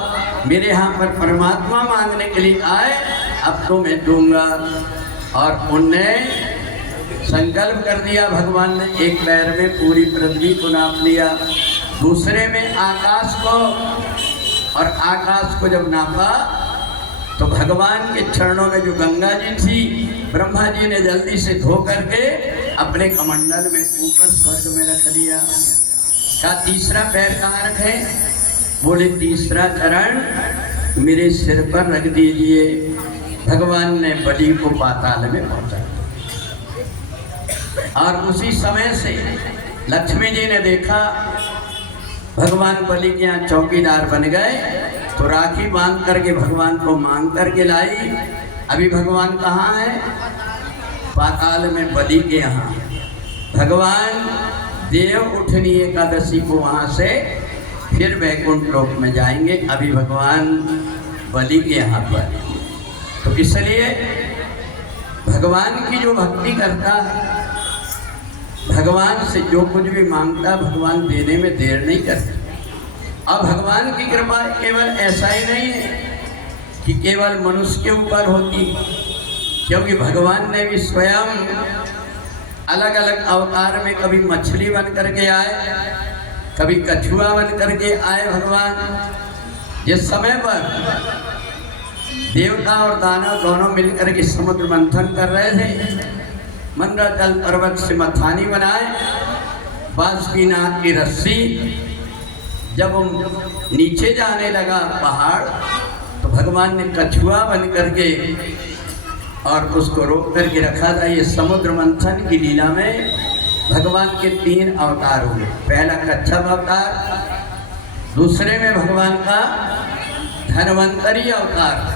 मेरे यहाँ पर परमात्मा मांगने के लिए आए, अब तो मैं दूंगा। और उनने संकल्प कर दिया। भगवान ने एक पैर में पूरी पृथ्वी को नाप लिया, दूसरे में आकाश को, और आकाश को जब नापा तो भगवान के चरणों में जो गंगा जी थी, ब्रह्मा जी ने जल्दी से धो करके अपने कमंडल में ऊपर स्वर्ग में रख दिया। का तीसरा पैर कहाँ रखे? बोले तीसरा चरण मेरे सिर पर रख दीजिए। भगवान ने बलि को पाताल में पहुंचा, और उसी समय से लक्ष्मी जी ने देखा भगवान बलि के यहाँ चौकीदार बन गए, तो राखी बांध करके भगवान को मांग करके लाई। अभी भगवान कहाँ है? पाताल में बलि के यहाँ। भगवान देव उठनी एकादशी को वहाँ से फिर वैकुंठ लोक में जाएंगे, अभी भगवान बलि के यहाँ पर। तो इसलिए भगवान की जो भक्ति करता है, भगवान से जो कुछ भी मांगता, भगवान देने में देर नहीं करता। अब भगवान की कृपा केवल ऐसा ही नहीं है कि केवल मनुष्य के ऊपर होती, क्योंकि भगवान ने भी स्वयं अलग अलग अवतार में कभी मछली बन करके आए, कभी कछुआ बन करके आए। भगवान जिस समय पर देवता और दानव दोनों मिलकर के समुद्र मंथन कर रहे थे, मंदराचल पर्वत से मथानी बनाए, बासुकीनाथ की रस्सी जब नीचे जाने लगा पहाड़, तो भगवान ने कछुआ बन करके और उसको रोक करके रखा था। ये समुद्र मंथन की लीला में भगवान के 3 अवतार हुए। पहला कच्छप अवतार, दूसरे में भगवान का धन्वंतरी अवतार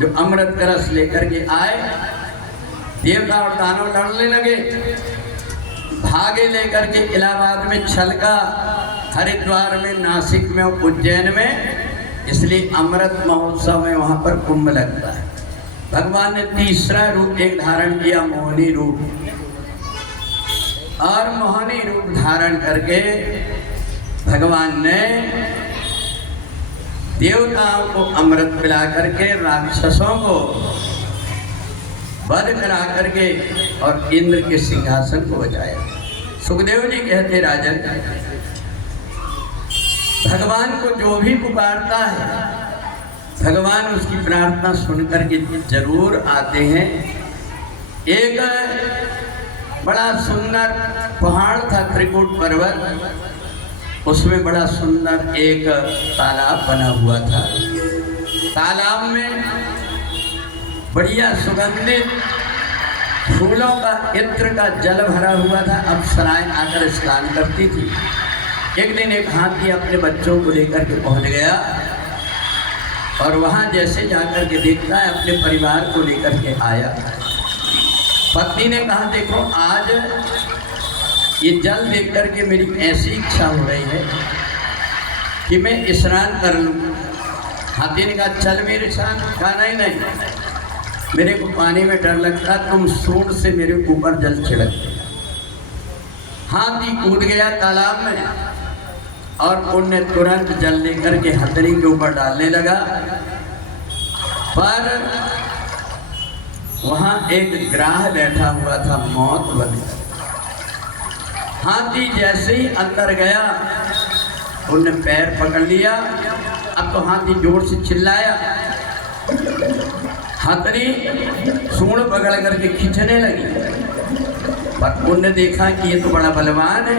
जो अमृत कलश लेकर के आए। देवता और दानव लड़ने लगे, भागे लेकर के इलाहाबाद में छलका, हरिद्वार में, नासिक में, उज्जैन में, इसलिए अमृत महोत्सव में वहाँ पर कुंभ लगता है। भगवान ने तीसरा रूप एक धारण किया, मोहिनी रूप, और मोहिनी रूप धारण करके भगवान ने देवताओं को अमृत पिला करके राक्षसों को वध करा करके और इंद्र के सिंहासन को बचाया। सुखदेव जी कहते राजन, भगवान को जो भी पुकारता है, भगवान उसकी प्रार्थना सुनकर के जरूर आते हैं। एक बड़ा सुंदर पहाड़ था, त्रिकूट पर्वत, उसमें बड़ा सुंदर एक तालाब बना हुआ था। तालाब में बढ़िया सुगंधित फूलों का, इत्र का जल भरा हुआ था। अप्सराएं आकर स्नान करती थी। एक दिन एक हाथी अपने बच्चों को लेकर के पहुंच गया, और वहां जैसे जाकर के देखता है, अपने परिवार को लेकर के आया। पत्नी ने कहा देखो, आज ये जल देख करके मेरी ऐसी इच्छा हो रही है कि मैं स्नान कर लूं। हाथी ने कहा चल मेरे साथ। कहा नहीं नहीं, मेरे को पानी में डर लगता, तुम सूंड से मेरे ऊपर जल छिड़क। हाथी कूद गया तालाब में, और उनने तुरंत जल लेकर के हथनी के ऊपर डालने लगा। पर वहां एक ग्राह बैठा हुआ था, मौत बनकर। हाथी जैसे ही अंदर गया, उनने पैर पकड़ लिया। अब तो हाथी जोर से चिल्लाया, हथनी सूंड पकड़ करके खींचने लगी, पर उनने देखा कि ये तो बड़ा बलवान है,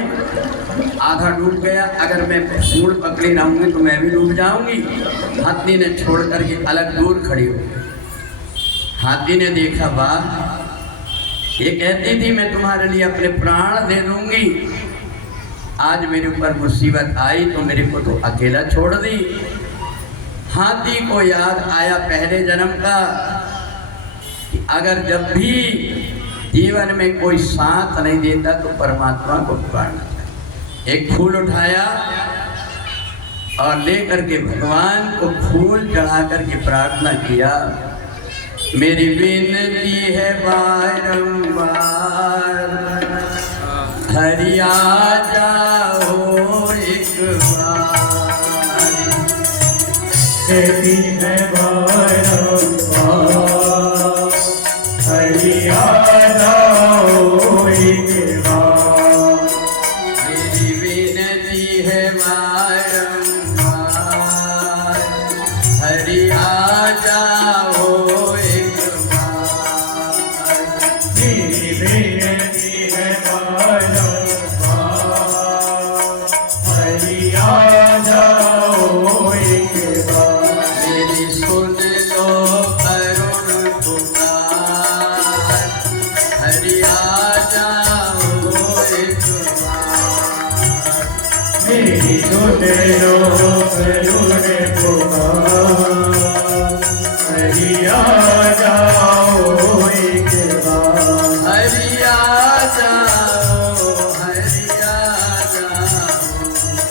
आधा डूब गया, अगर मैं सूंड पकड़ी रहूंगी तो मैं भी डूब जाऊंगी। हाथी ने छोड़ करके अलग दूर खड़ी हो गई। हाथी ने देखा, वाह, ये कहती थी मैं तुम्हारे लिए अपने प्राण दे दूंगी, आज मेरे ऊपर मुसीबत आई तो मेरे को तो अकेला छोड़ दी। हाथी को याद आया पहले जन्म का कि अगर जब भी जीवन में कोई साथ नहीं देता तो परमात्मा को पुकारना चाहिए। एक फूल उठाया और लेकर के भगवान को फूल चढ़ा करके प्रार्थना किया, मेरी विनती है बारंबार, हरि आ जाओ एक बार, तेरी है बारंबार, हरि आ जाओ एक बार, मेरी विनती है बारंबार, हरि आ जाओ एक बार, मेरी बेनती है बारंबार, हरि आ जाओ एक बार, मेरी सुन लो करुण पुकार, हरि आ जाओ एक बार, मेरी सुन लो करुण पुकार, हरि आ जाओ एक बार, हरि आ जाओ, हरि आ जाओ,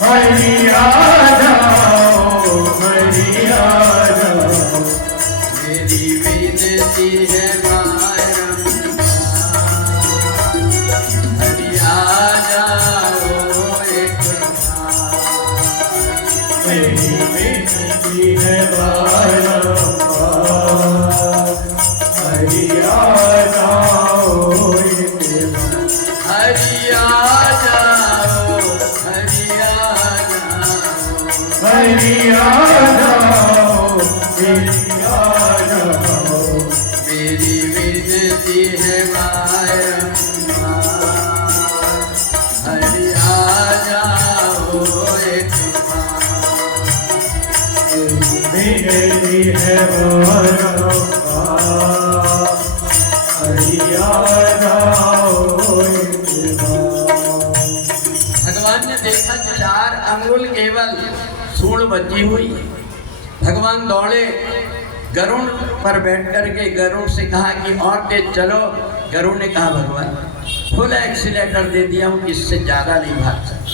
हरि आ जाओ, हरि आ जाओ, मेरी विनती है बारंबार, हरि आ जाओ एक बार, मेरी बेनती है बारंबार, हरि आ जाओ एक बार, हरि आ जाओ, हरि आ जाओ, हरि आ जाओ, हरि आ जाओ, मेरी विनती है बारंबार, हरि आ जाओ एक बार, मेरी है बारंबार, हरि आ जाओ एक बार, भगवान ने देखा 4 अंगुल केवल सूंड बची हुई। भगवान दौड़े, गरुड़ पर बैठ करके गरुड़ से कहा कि और तेज चलो। गरुड़ ने कहा भगवान फुल एक्सीलेटर दे दिया हूँ, इससे ज़्यादा नहीं भाग सकता।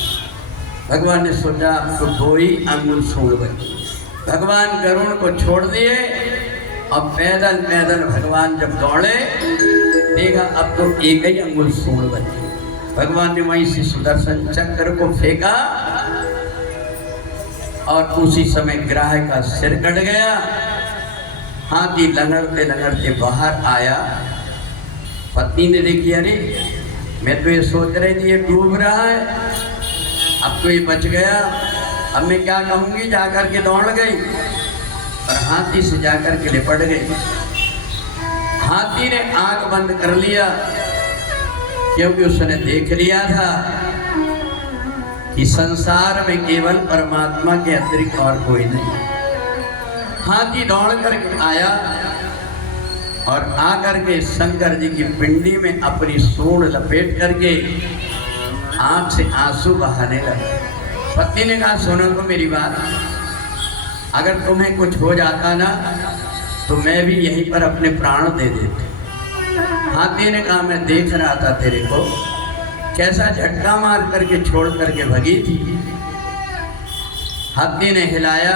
भगवान ने सोचा आपको 2 ही अंगुल सूंड बची। भगवान गरुड़ को छोड़ दिए और पैदल पैदल भगवान जब दौड़े देखा अब तो 1 ही अंगुल सूंड बची। भगवान ने वहीं से सुदर्शन चक्र को फेंका और उसी समय ग्राह का सिर कट गया। हाथी लंगड़ते लंगड़ते बाहर आया। पत्नी ने देखी, अरे मैं तो ये सोच रही थी ये डूब रहा है, अब तो ये बच गया, अब मैं क्या कहूँगी। जाकर के दौड़ गई और हाथी से जाकर के लिपट गई। हाथी ने आंख बंद कर लिया क्योंकि उसने देख लिया था कि संसार में केवल परमात्मा के अतिरिक्त और कोई नहीं। हाथी दौड़ करके आया और आकर के शंकर जी की पिंडी में अपनी सूंड लपेट करके आंख से आंसू बहाने लगा। पत्नी ने कहा सुनो तो मेरी बात, अगर तुम्हें कुछ हो जाता ना तो मैं भी यहीं पर अपने प्राण दे देते। हाथी ने कहा मैं देख रहा था तेरे को कैसा झटका मार करके छोड़ करके भगी थी। हाथी ने हिलाया,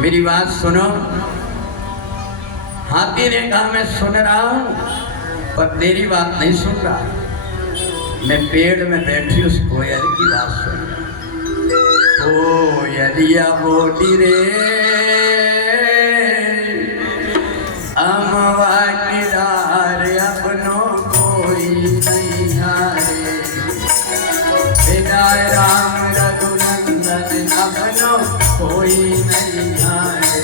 मेरी बात सुनो। हाथी ने कहा मैं सुन रहा हूँ पर तेरी बात नहीं सुन रहा, मैं पेड़ में बैठी उस कोयल की बात सुन रहा। कोयलिया बोली रे अमवा की डार अपनों कोई नहीं हारे, विदाय राम रघुनंदन अपनों कोई नहीं हारे।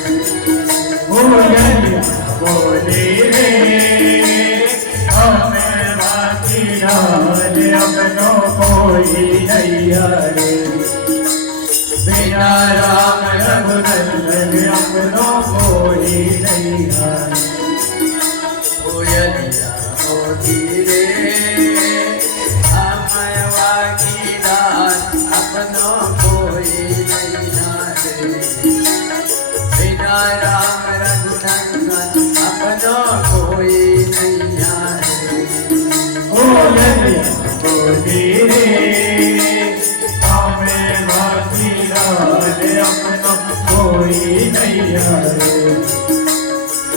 बोली रे हमें बाकी डाल अपनों कोई नैया रे बिना राम रघुनंदन अपनों कोई नैया रे कोयलिया मोती रे हमें बाकी डाल अपनों कोई नैया रे बिना राम रघुनंदन अपनों कोई नैया रे कोयलिया बोली रे हमें बाकी डाल अपनों कोई नैया रे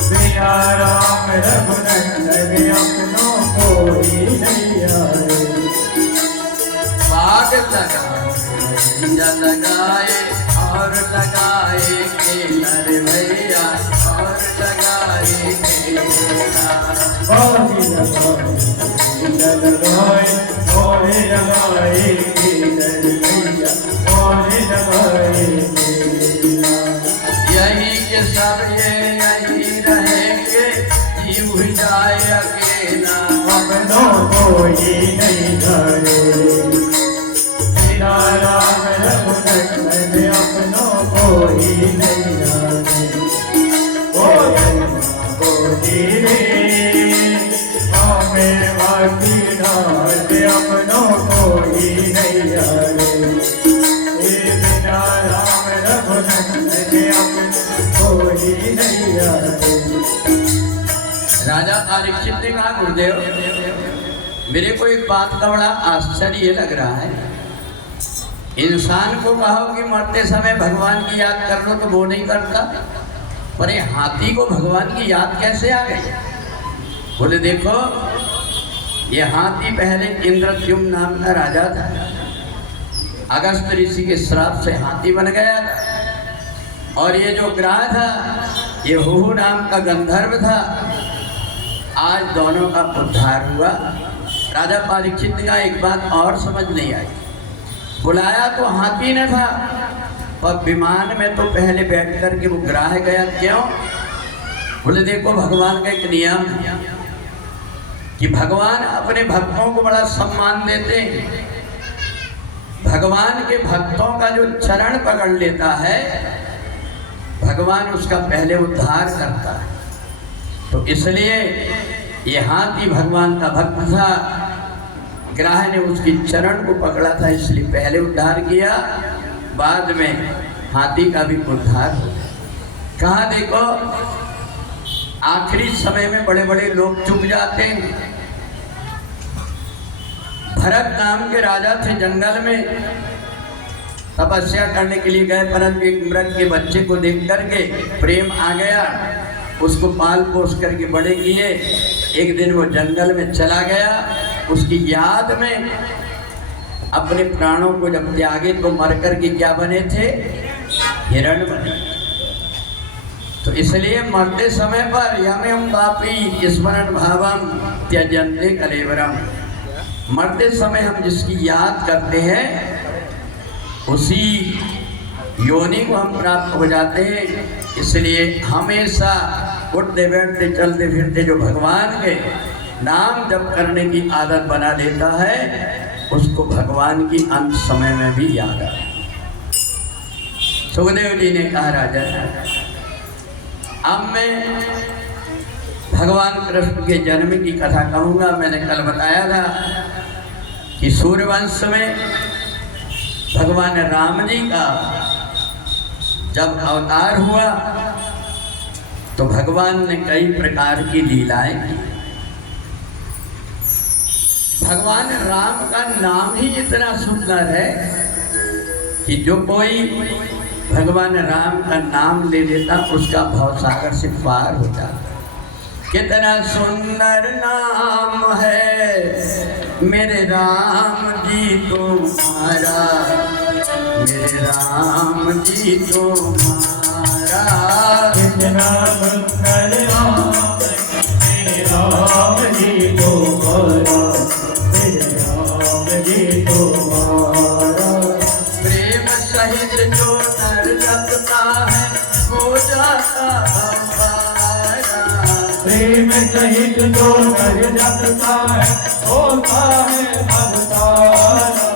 बिना राम रघुनंदन अपनों कोई नैया रे बाग लगाए और लगाए केलर भैया और लगाए केला बागी लगाए और लगाए केलर भैया और लगाए केला यही के सब ये यही रहेंगे जीव जाए अकेला अपनों कोई नहीं करे बिना राम रघुनंदन अपनों कोई नहीं करे बोली रे हमें बाकी डाल अपनों कोई नहीं करे बिना राम रघुनंदन अपनों कोई नहीं करे राजा परीक्षित ने कहा गुरुदेव मेरे को एक बात का बड़ा आश्चर्य लग रहा है इंसान को कहो कि मरते समय भगवान की याद कर लो तो वो नहीं करता पर ये हाथी को भगवान की याद कैसे आ गई बोले देखो ये हाथी पहले इंद्रद्युम्न नाम का राजा था अगस्त ऋषि के श्राप से हाथी बन गया था और ये जो ग्राह था ये हुहु नाम का गंधर्व था आज दोनों का उद्धार हुआ राजा परीक्षित का एक बात और समझ नहीं आई बुलाया तो हाथी ने था पर विमान में तो पहले बैठ कर के वो ग्राह गया क्यों बोले देखो भगवान का एक नियम है कि भगवान अपने भक्तों को बड़ा सम्मान देते हैं भगवान के भक्तों का जो चरण पकड़ लेता है भगवान उसका पहले उद्धार करता है तो इसलिए ये हाथी भगवान का भक्त था ग्राह ने उसकी चरण को पकड़ा था इसलिए पहले उद्धार किया बाद में हाथी का भी उद्धार हो कहा देखो आखिरी समय में बड़े बड़े लोग चुप जाते हैं भरत नाम के राजा थे जंगल में तपस्या करने के लिए गए परंतु एक मृग के बच्चे को देख करके प्रेम आ गया उसको पाल पोस करके बड़े किए एक दिन वो जंगल में चला गया उसकी याद में अपने प्राणों को जब त्यागे तो मर करके क्या बने थे हिरण बने तो इसलिए मरते समय पर यमें पापी स्मरण भावम त्यजन्ते कलेवरम मरते समय हम जिसकी याद करते हैं उसी योनि को हम प्राप्त हो जाते हैं इसलिए हमेशा उठते बैठते चलते फिरते जो भगवान के नाम जप करने की आदत बना लेता है उसको भगवान की अंत समय में भी याद आए सुखदेव जी ने कहा राजा अब मैं भगवान कृष्ण के जन्म की कथा कहूँगा मैंने कल बताया था कि सूर्यवंश में भगवान राम जी का जब अवतार हुआ तो भगवान ने कई प्रकार की लीलाएं की भगवान राम का नाम ही इतना सुंदर है कि जो कोई भगवान राम का नाम ले लेता उसका भवसागर से पार हो जाता कितना सुंदर नाम है मेरे राम जी तुम्हारा मेरे राम जी तुम्हारा कितना सुंदर नाम मेरे राम जी तुम्हारा मेरे राम जी तुम्हारा प्रेम सहित जो नर लगता है हो जाता हमारा सहित जो नर जपता है होता है अवतारा।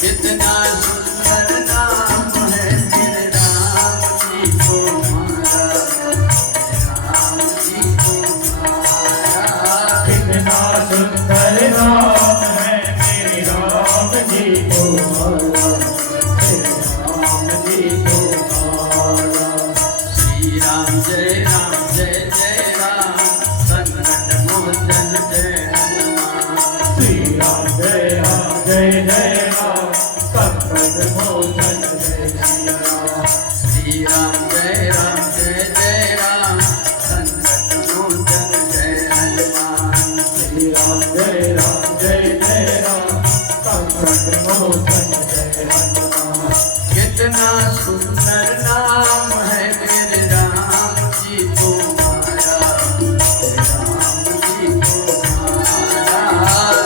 कितना सुंदर नाम है मेरे राम जी तुम्हारा, राम जी तुम्हारा। कितना सुंदर नाम है मेरे राम जी तुम्हारा, मेरे राम जी तुम्हारा। श्री राम जय राम संकट मोचन जय हनुमान। श्री राम जय राम संकट मोचन जय सिया राम। श्री राम जय राम संकट मोचन जय हनुमान। श्री राम जय राम संकट मोचन जय हनुमान। कितना सुंदर नाम है मेरे राम जी तुम्हारा, राम जी तुम्हारा।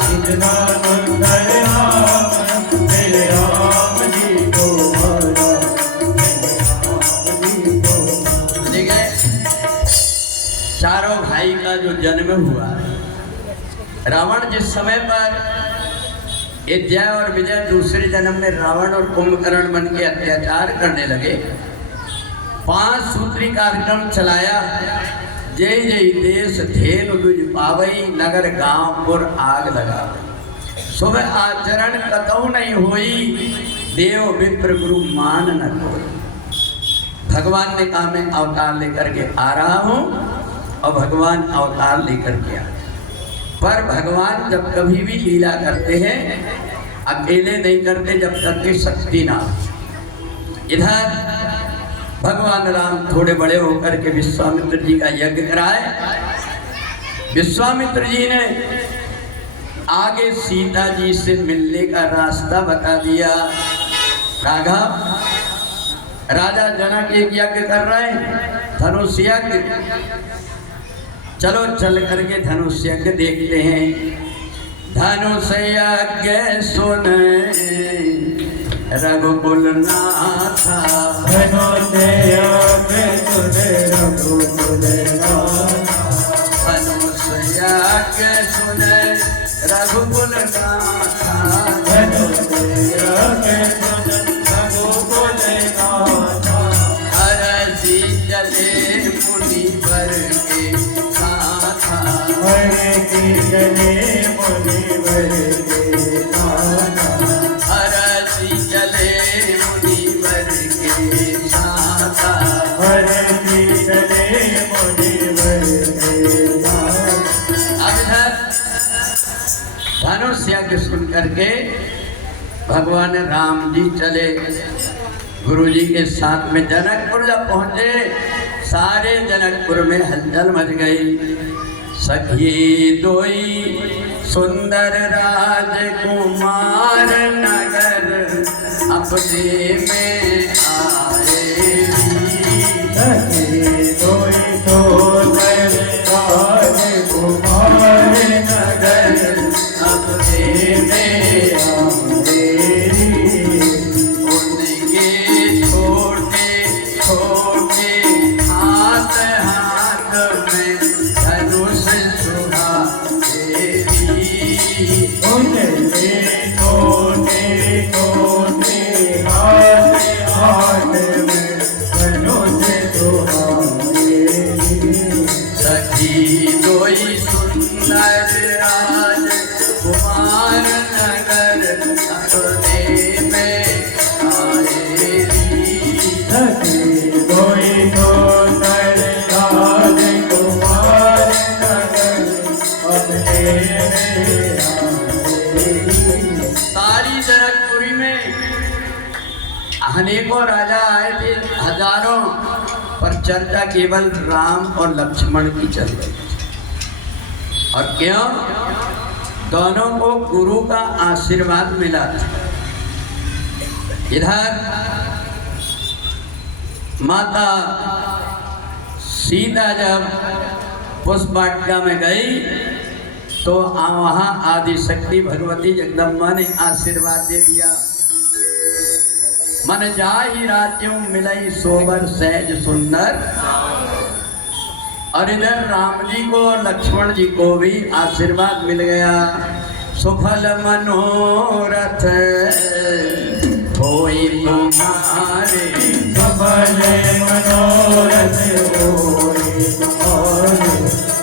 कितना सुंदर नाम मेरे राम जी तुम्हारा, मेरे राम जी तुम्हारा। ठीक है, चारों भाई का जो जन्म हुआ, रावण जिस समय पर ये जय और विजय दूसरे जन्म में रावण और कुंभकर्ण बन के अत्याचार करने लगे, 5 सूत्री कार्यक्रम चलाया। जय जय देश धेनु दुज पावई, नगर गांव पुर आग लगा। सुबह आचरण कतौ नहीं होई, देव विप्र गुरु मान न कोई। भगवान ने कहा मैं अवतार लेकर के आ रहा हूं, और भगवान अवतार लेकर के आए। पर भगवान जब कभी भी लीला करते हैं अकेले नहीं करते जब तक कि शक्ति ना हो। इधर भगवान राम थोड़े बड़े होकर के विश्वामित्र जी का यज्ञ कराए। विश्वामित्र जी ने आगे सीता जी से मिलने का रास्ता बता दिया। राघव, राजा जनक एक यज्ञ कर रहे हैं, धनुष यज्ञ, चलो चल करके धनुष यज्ञ देखते हैं। धनुष यज्ञ सुन रघुकुल नाथा, धनुष यज्ञ सुन रघुकुल नाथा। धनुष यज्ञ सुन रघुकुल नाथा। धनुष यज्ञ सुन रघुकुल नाथा। हरसी चले मुनिवर के साथा, हर की चले मुनिवर के साथा। हरसी चले मुनिवर के साथा। हर की चले मुनिवर के साथा। अब इधर धनुष यज्ञ सुन करके भगवान राम जी चले गुरु जी के साथ में जनकपुर। जब पहुंचे सारे जनकपुर में हलचल मच गई। सखी दोई सुंदर राजकुमार नगर अपने में आए। सखी दोई सोदर राजकुमार नगर अपने में आए। उनके छोटे छोटे हाथ हाथ में धनुष सुहाए। उनके छोटे छोटे हाथ हाथ में धनुष सुहाए। सखी दोई सुंदर राजकुमार नगर अपने में आए। सखी दोई सोदर राजकुमार नगर अपने में आए। सारी जनकपुरी में अनेकों राजा आए थे, हजारों, पर चर्चा केवल राम और लक्ष्मण की चल रही थी। और क्यों? दोनों को गुरु का आशीर्वाद मिला था। इधर माता सीता जब पुष्पवाटिका में गई तो वहां आदि शक्ति भगवती जगदम्बा ने आशीर्वाद दे दिया। मन जाहि रात्यों मिलई सोबर सहज सुंदर। और इधर राम जी को लक्ष्मण जी को भी आशीर्वाद मिल गया। सुफल मनोरथ होई तुम्हारे, सफल मनोरथ होई तुम्हारे।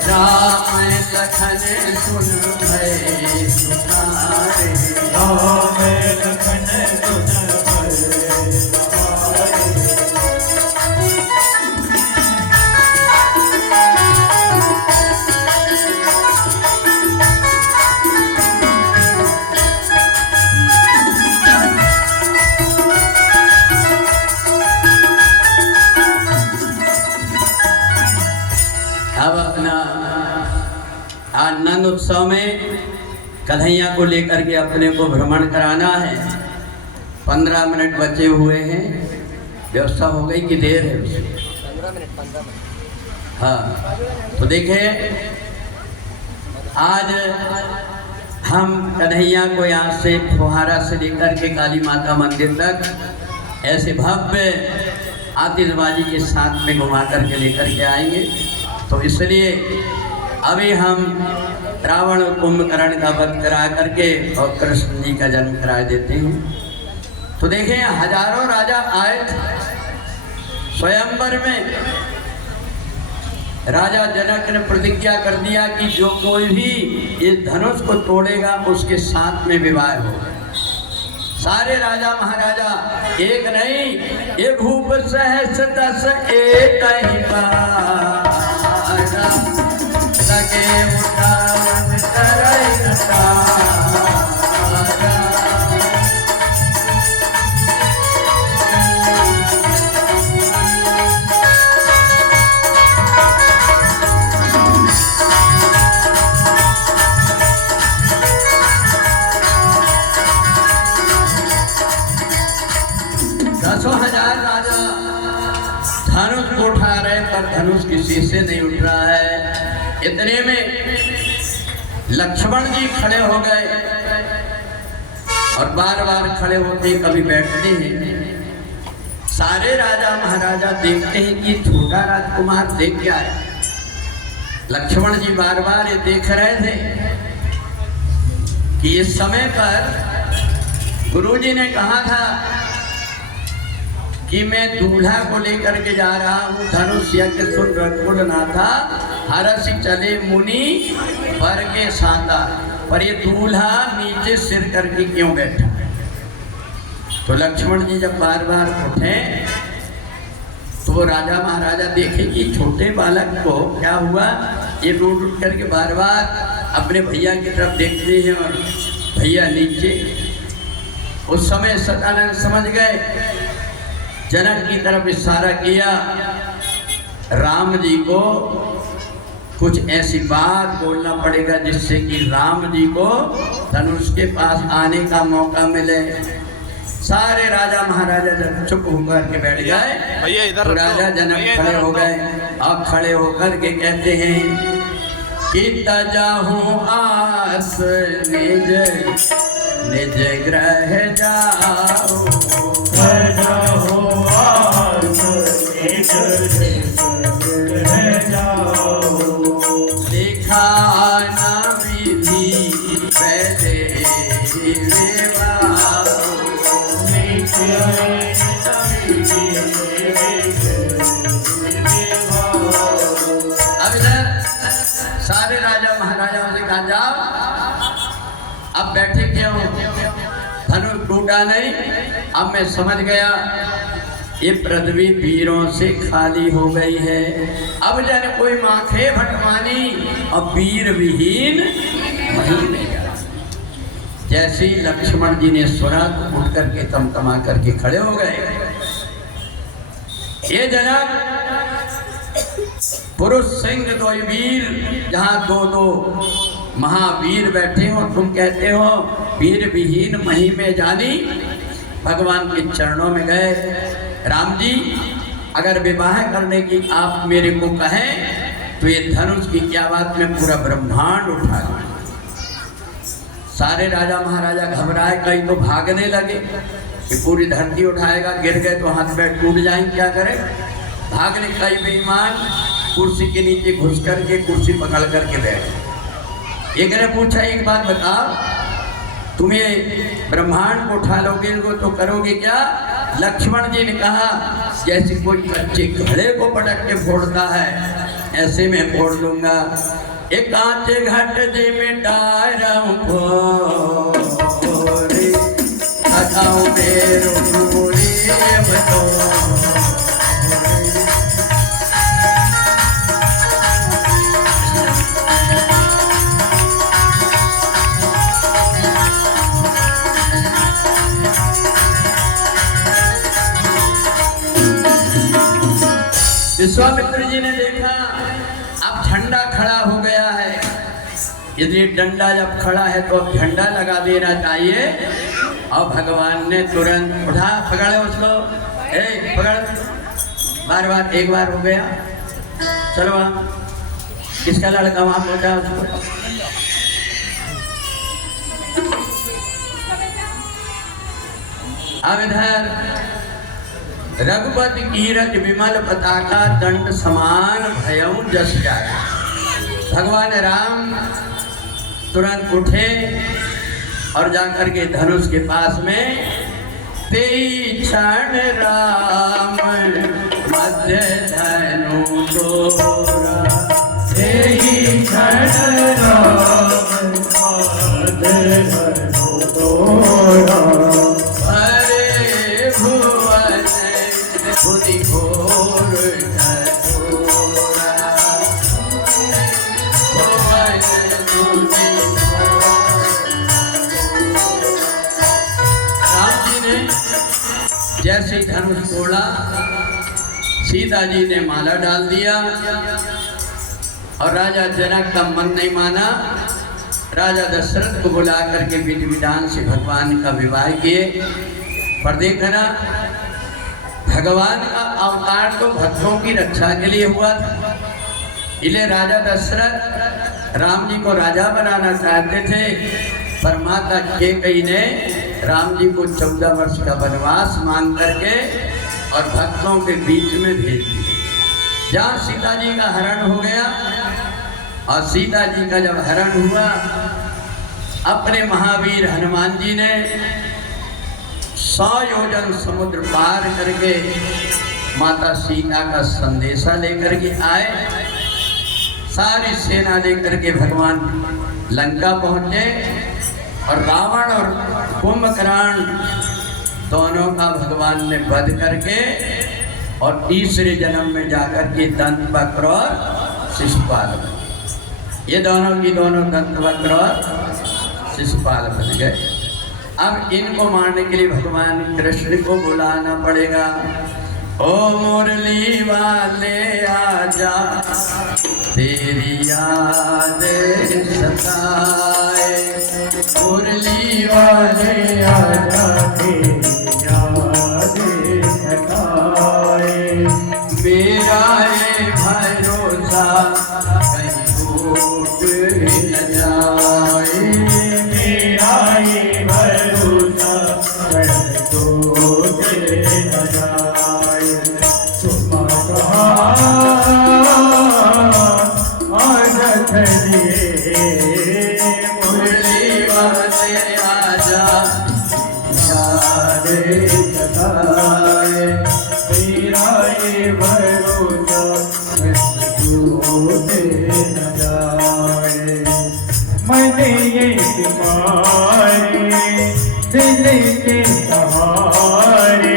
राम लखन सुन भय तुम्हारे, राम लखन सुन भय अब अपना आनंद उत्सव में कन्हैया को लेकर के अपने को भ्रमण कराना है। 15 मिनट बचे हुए हैं। व्यवस्था हो गई कि देर है? 15 मिनट। हाँ, तो देखें आज हम कन्हैया को यहाँ से फुहारा से लेकर के काली माता मंदिर तक ऐसे भव्य आतिशबाजी के साथ में घुमा करके लेकर के आएंगे। तो इसलिए अभी हम रावण कुंभकर्ण का वध करा करके और कृष्ण जी का जन्म करा देते हैं। तो देखें हजारों राजा आए थे स्वयंवर में। राजा जनक ने प्रतिज्ञा कर दिया कि जो कोई भी इस धनुष को तोड़ेगा उसके साथ में विवाह होगा। सारे राजा महाराजा एक नहीं, एक भूप सहस 10 एक ही लगे उठावन करई तारा। दसों हजार राजा धनुष को उठा रहे पर धनुष किसी से नहीं उठ रहा है। इतने में लक्ष्मण जी खड़े हो गए और बार बार खड़े होते कभी बैठते हैं। सारे राजा महाराजा देखते हैं कि छोटा राजकुमार देख क्या है। लक्ष्मण जी बार बार ये देख रहे थे कि इस समय पर गुरुजी ने कहा था कि मैं दूल्हा को लेकर के जा रहा हूँ। धनुष यज्ञ सुन रघुकुल नाथा हरस चले मुनि वर के साता। पर ये दूल्हा नीचे सिर करके क्यों बैठा? तो लक्ष्मण जी जब बार बार उठे तो राजा महाराजा देखे कि छोटे बालक को क्या हुआ। ये रोड उठ करके बार बार अपने भैया की तरफ देखते हैं और भैया नीचे। उस समय सदानंद समझ गए। जनक की तरफ इशारा किया। राम जी को कुछ ऐसी बात बोलना पड़ेगा जिससे कि राम जी को धनुष के पास आने का मौका मिले। सारे राजा महाराजा जब चुप होकर के बैठ गए तो राजा जनक खड़े हो गए। अब खड़े होकर के कहते हैं कि तजाहूं आस निज निज ग्रह जाओ, देखा न विधि पहले अब इधर सारे राजा महाराजाओं से कहा जाओ अब बैठे क्यों? धनुष टूटा नहीं। अब मैं समझ गया ये पृथ्वी वीरों से खाली हो गई है। अब जन कोई माथे भटवानी और वीर विहीन वहीं में। जैसे ही लक्ष्मण जी ने सुना तो उठ करके तमतमा करके खड़े हो गए। ये जनक पुरुष सिंह दो वीर, जहाँ दो दो महावीर बैठे हो, तुम कहते हो वीर विहीन मही में जानी। भगवान के चरणों में गए। राम जी अगर विवाह करने की आप मेरे को कहें तो ये धनुष की क्या बात में पूरा ब्रह्मांड उठा दूं। सारे राजा महाराजा घबराए, कई तो भागने लगे कि पूरी धरती उठाएगा, गिर गए तो हाथ पैर टूट जाएंगे, क्या करें। भागने कई बेईमान कुर्सी के नीचे घुस करके कुर्सी पकड़ करके बैठ। एक ने पूछा, एक बात बताओ, तुम्हें ब्रह्मांड को उठा लोगे तो करोगे क्या? लक्ष्मण जी ने कहा, जैसे कोई कच्चे घड़े को पटक के फोड़ता है ऐसे मैं फोड़ दूंगा। एक कांचे घट जे में डायरम फोड़े लगाओ मेरो पूरी बतो। विश्वामित्र जी ने देखा अब झंडा खड़ा हो गया है, यदि डंडा जब खड़ा है तो अब झंडा लगा देना चाहिए। और भगवान ने तुरंत उठा, पकड़े उसको, पकड़, बार बार, एक बार हो गया, चलो वहां, किसका लड़का वहां पहुंचा उसको। अब इधर रघुपति कीरत विमल पताका दंड समान भयऊ जस जाया। भगवान राम तुरंत उठे और जाकर के धनुष के पास में तेई क्षण राम मध्य धनु तोरा, तेई क्षण राम मध्य धनु तोरा। खुदी घोर कठोरा, राम जी ने जैसे ही धनुष तोड़ा, सीता जी ने माला डाल दिया और राजा जनक का मन नहीं माना। राजा दशरथ को बुला करके विधि विधान से भगवान का विवाह किए। पर देखना, भगवान का अवतार तो भक्तों की रक्षा के लिए हुआ था। इसलिए राजा दशरथ राम जी को राजा बनाना चाहते थे, पर माता कैकेयी ने राम जी को 14 वर्ष का वनवास मांग करके और भक्तों के बीच में भेज दिया। जहाँ सीता जी का हरण हो गया, और सीता जी का जब हरण हुआ, अपने महावीर हनुमान जी ने 100 योजन समुद्र पार करके माता सीता का संदेशा लेकर के आए। सारी सेना लेकर के भगवान लंका पहुंचे और रावण और कुंभकर्ण दोनों का भगवान ने वध करके और तीसरे जन्म में जाकर के दंतवक्र और शिशुपाल बने। ये दोनों की दोनों दंतवक्र और शिशुपाल बन गए। अब इनको मारने के लिए भगवान कृष्ण को बुलाना पड़ेगा। ओ मुरली वाले आजा, तेरी याद सताए। मुरली वाले आजा, तेरी याद सताए। मेरा ये भरोसा कहीं टूट न जाए। मेरा ये भरोसा कहीं टूट न जाए। सुमा कहा आजत लिए, मुरली वाले आजा, याद सताए। मेरा ये भरोसा टूट न जाए। मैंने ये तुम्हारे दिल के सहारे,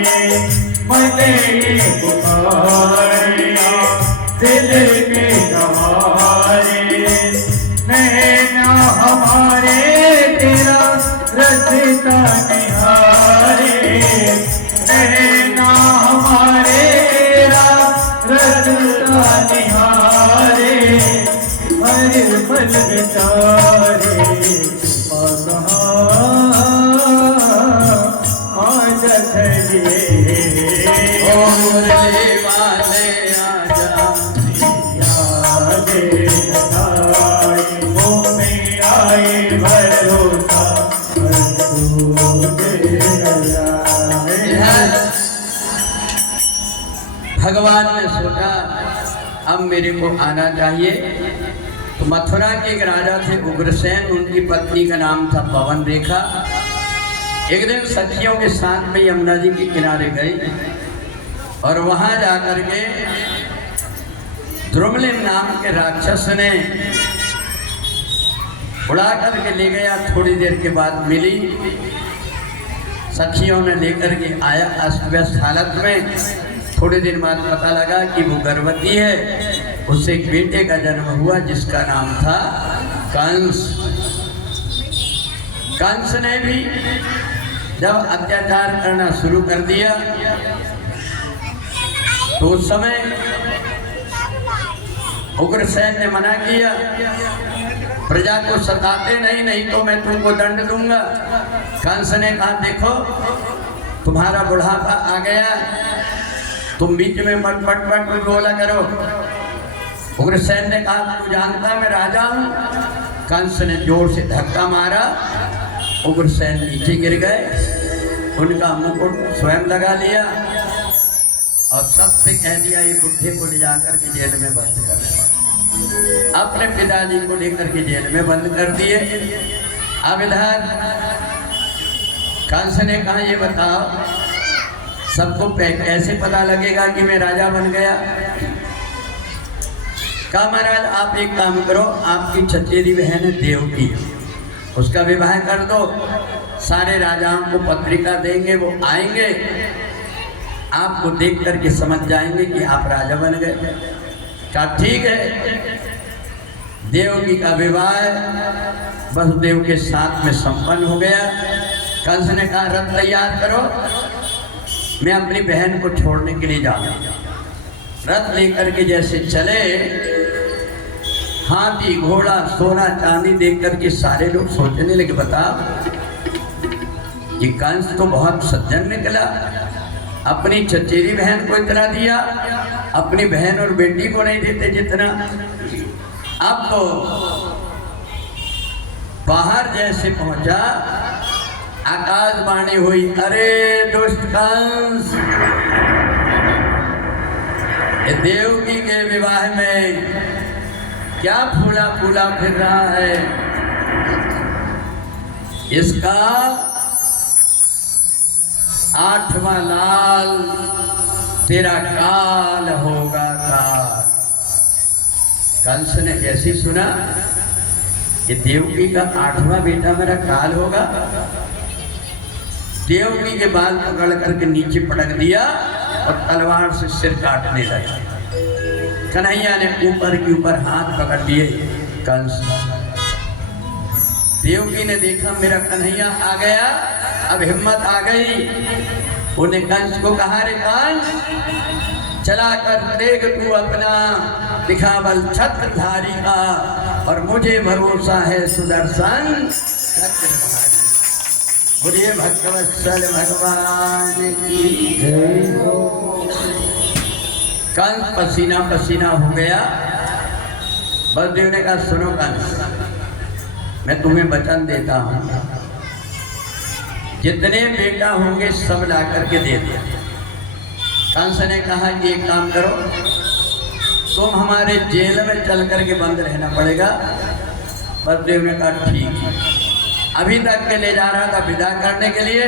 मैंने ये पुकारे दिल के सहारे। नैना हमारे तेरा रस्ता निहारे, नैना हमारे तेरा रस्ता निहारे। हर पल बेचारे आजत लिए। ओ मुरली वाले आजा, याद सताए। ओ मेरा ये भरोसा टूट न जाए। भगवान ने सोचा अब मेरे को आना चाहिए। तो मथुरा के एक राजा थे उग्रसेन, उनकी पत्नी का नाम था पवन रेखा। एक दिन सखियों के साथ में यमुना जी के किनारे गई और वहां जाकर के द्रुमलिन नाम के राक्षस ने उड़ा करके ले गया। थोड़ी देर के बाद मिली, सखियों ने लेकर के आया अस्त व्यस्त हालत में। थोड़े दिन बाद पता लगा कि वो गर्भवती है। उससे एक बेटे का जन्म हुआ जिसका नाम था कंस। कंस ने भी जब अत्याचार करना शुरू कर दिया तो उस समय उग्रसेन ने मना किया, प्रजा को सताते नहीं तो मैं तुमको दंड दूंगा। कंस ने कहा देखो तुम्हारा बुढ़ापा आ गया, तुम बीच में मट बोला करो। उग्रसेन ने कहा तू जानता मैं राजा हूं। कंस ने जोर से धक्का मारा, उग्रसेन नीचे गिर गए। उनका मुकुट स्वयं लगा लिया और सबसे कह दिया ये बुढ़े को ले जाकर के जेल में बंद कर। अपने पिताजी को लेकर के जेल में बंद कर दिए। अब इधर कंस ने कहा ये बताओ सबको कैसे पता लगेगा कि मैं राजा बन गया। कहा महाराज आप एक काम करो, आपकी चचेरी बहन है देवकी, उसका विवाह कर दो, सारे राजाओं को पत्रिका देंगे, वो आएंगे, आपको देख करके समझ जाएंगे कि आप राजा बन गए। कहा ठीक है। देवकी का विवाह वसुदेव के साथ में संपन्न हो गया। कंस ने कहा रथ तैयार करो, मैं अपनी बहन को छोड़ने के लिए जाऊंगा। रथ लेकर के जैसे चले, हाथी घोड़ा सोना चांदी देख करके सारे लोग सोचने लगे बता ये कंस तो बहुत सज्जन निकला, अपनी चचेरी बहन को इतना दिया, अपनी बहन और बेटी को नहीं देते जितना। अब तो बाहर जैसे पहुंचा, आकाशवाणी हुई, अरे दुष्ट कंस, ये देवकी के विवाह में क्या फूला फूला फिर रहा है, इसका 8वां लाल तेरा काल होगा काल। कंस ने जैसी सुना कि देवकी का 8वां बेटा मेरा काल होगा, देवकी के बाल पकड़ करके नीचे पटक दिया और तलवार से सिर काटने लगा। कन्हैया ने ऊपर के ऊपर हाथ पकड़ लिए कंस। देवकी ने देखा मेरा कन्हैया आ गया, अब हिम्मत आ गई। उन्हें कंस को कहा रे कंस चला कर देख तू अपना दिखा बल छत्रधारी का, और मुझे भरोसा है सुदर्शन चक्रधारी। बोलिए भक्तवत्सल भगवान की जय हो। कंस पसीना पसीना हो गया। बलदेव ने कहा सुनो कंस, मैं तुम्हें वचन देता हूं, जितने बेटा होंगे सब ला करके दे दिया। कंस ने कहा कि एक काम करो, तुम हमारे जेल में चल करके बंद रहना पड़ेगा। बलदेव ने कहा ठीक है। अभी तक के ले जा रहा था विदा करने के लिए,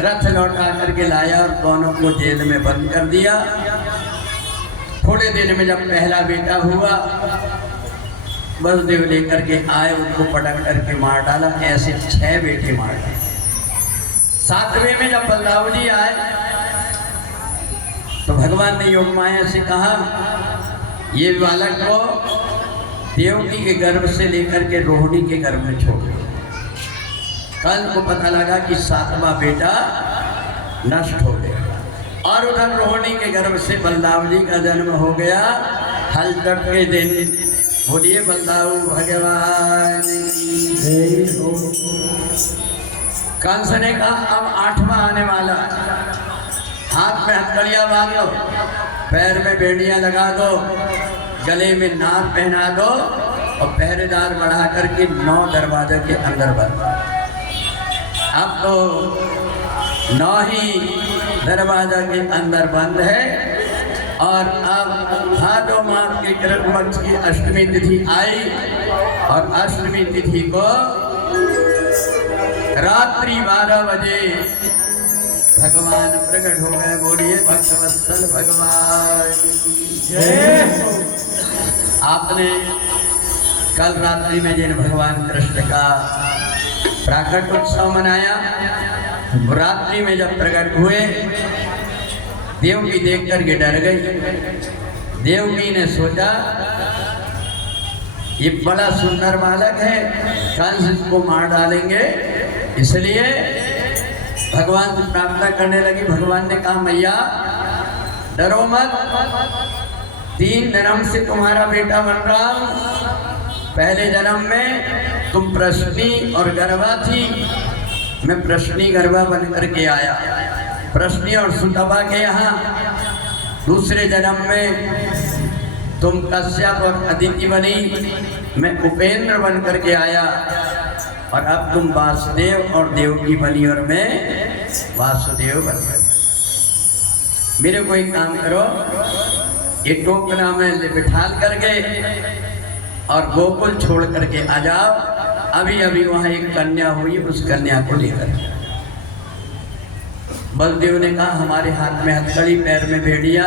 रथ लौटा करके लाया और दोनों को जेल में बंद कर दिया। थोड़े दिन में जब पहला बेटा हुआ, बलदेव लेकर के आए, उनको पटक करके मार डाला। ऐसे 6 बेटे मार डाले। 7वें में जब बलदाऊ जी आए तो भगवान ने योग माया से कहा ये बालक को देवकी के गर्भ से लेकर के रोहिणी के गर्भ में छोड़ दो। कल को पता लगा कि 7वां बेटा नष्ट हो गया और उधर रोहिणी के गर्भ से बलदाऊ जी का जन्म हो गया। हलचट के दिन। बोलिए बलदाऊ भगवान की जय हो। कंस ने कहा अब 8वां आने वाला, हाथ में हथकड़ियां बांध दो, पैर में बेड़ियां लगा दो, गले में नार पहना दो और पहरेदार बढ़ा करके 9 दरवाजे के अंदर बंद। अब तो 9 ही दरवाजा के अंदर बंद है। और अब भादो मास के कृष्ण पक्ष की अष्टमी तिथि आई और अष्टमी तिथि को रात्रि 12 बजे भगवान प्रकट हो गए। बोलिए भक्तवत्सल भगवान की जय। आपने कल रात्रि में जिन भगवान कृष्ण का प्राकट उत्सव मनाया, रात्रि में जब प्रकट हुए देवकी देख करके डर गई। देवकी ने सोचा ये बड़ा सुंदर बालक है, कंस इसको मार डालेंगे, इसलिए भगवान से प्रार्थना करने लगी। भगवान ने कहा मैया डरो मत, 3 जन्म से तुम्हारा बेटा बन रहा हूं। पहले जन्म में तुम प्रश्नी और गर्भा थी, मैं प्रश्नी गर्भा बन करके आया, प्रश्नी और सुतपा के यहाँ। दूसरे जन्म में तुम कश्यप और अदिति बनी, मैं उपेंद्र बन करके आया, और अब तुम वासुदेव और देवकी बनी और मैं वासुदेव बन गया। मेरे को एक काम करो, ये टोकना में बिठाल करके और गोकुल छोड़ करके आ जाओ। अभी अभी वहाँ एक कन्या हुई, उस कन्या को लेकर। बलदेव ने कहा हमारे हाथ में हथकड़ी, पैर में भेड़िया,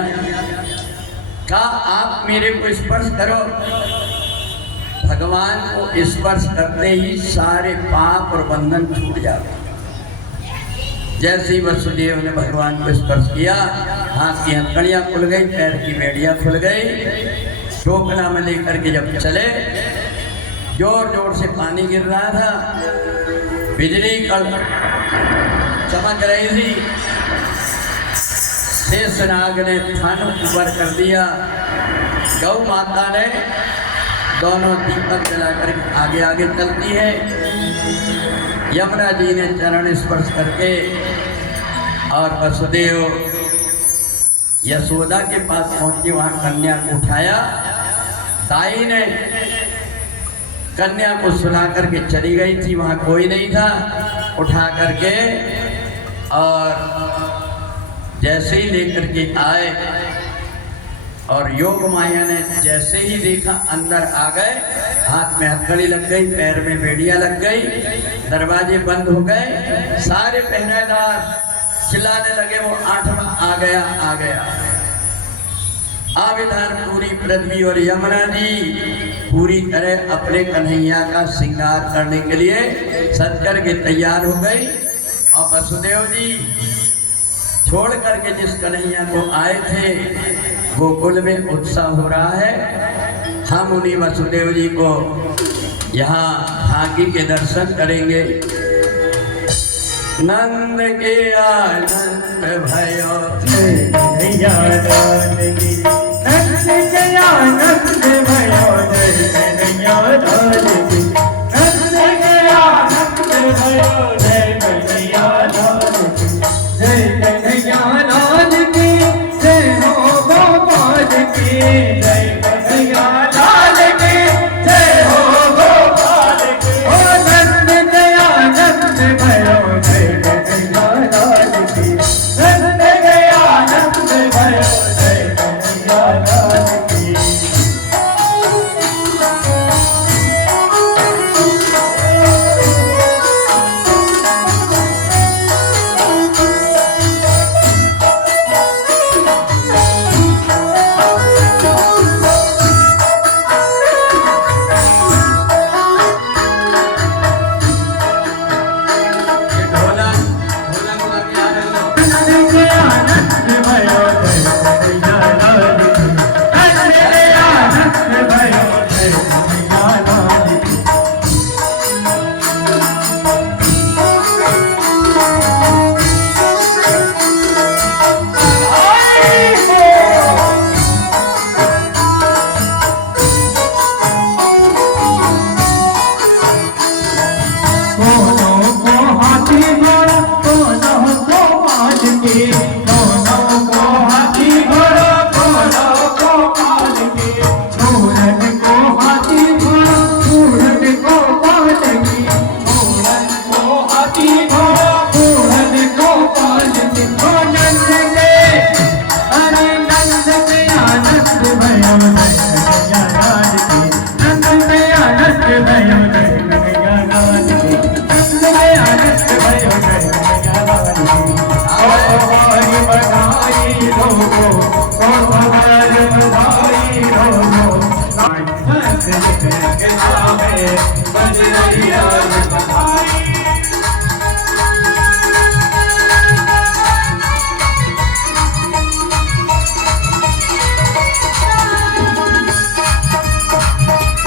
कहा आप मेरे को स्पर्श करो। भगवान को स्पर्श करते ही सारे पाप और बंधन छूट जाते। जैसे ही वसुदेव ने भगवान को स्पर्श किया, हाथ की हथकड़ियाँ खुल गई, पैर की भेड़ियाँ खुल गई। टोकना में लेकर के जब चले, जोर जोर से पानी गिर रहा था, बिजली कल चमक रही थी। शेषनाग ने फन ऊपर कर दिया, गौ माता ने दोनों दीपक जलाकर आगे आगे चलती है। यमुना जी ने चरण स्पर्श करके और वसुदेव यशोदा के पास पहुंची, वहां कन्या को उठाया। ताई ने कन्या को सुला करके चली गई थी, वहां कोई नहीं था। उठा करके और जैसे ही लेकर के आए, और योग माया ने जैसे ही देखा अंदर आ गए, हाथ में हथकड़ी लग गई, पैर में बेड़ियां लग गई, दरवाजे बंद हो गए। सारे पहरेदार चिल्लाने लगे वो 8वां आ गया, आ गया। आविधान पूरी पृथ्वी और यमुना जी पूरी तरह अपने कन्हैया का श्रृंगार करने के लिए सज करके तैयार हो गई। और वसुदेव जी छोड़ करके जिस कन्हैया को आए थे, गोकुल में उत्सव हो रहा है। हम उन्हीं वसुदेव जी को यहाँ झांकी के दर्शन करेंगे। नंद के आनंद भयो, कन्हैया लाल की, नंद के आनंद भयो, जय कन्हैया लाल की, नंद के आनंद भयो, जय कन्हैया लाल की, जय कन्हैया लाल की, जय हो गोपाल की, जय कन्हैया लाल की, जय हो गोपाल की। ओ नंद के आनंद भयो, जय कन्हैया लाल की, नंद के आनंद भयो, जय कन्हैया लाल की। ढोलक ढोलक ढोलक याद रखो। नंद के आनंद भयो, जय कन्हैया लाल की, कन्हैया लाल की नंद गया नंद भयो जय कन्हैया लाल की नंद गया नंद भयो जय कन्हैया लाल की ओ हरि बधाई लोगो ओ सवार बधाई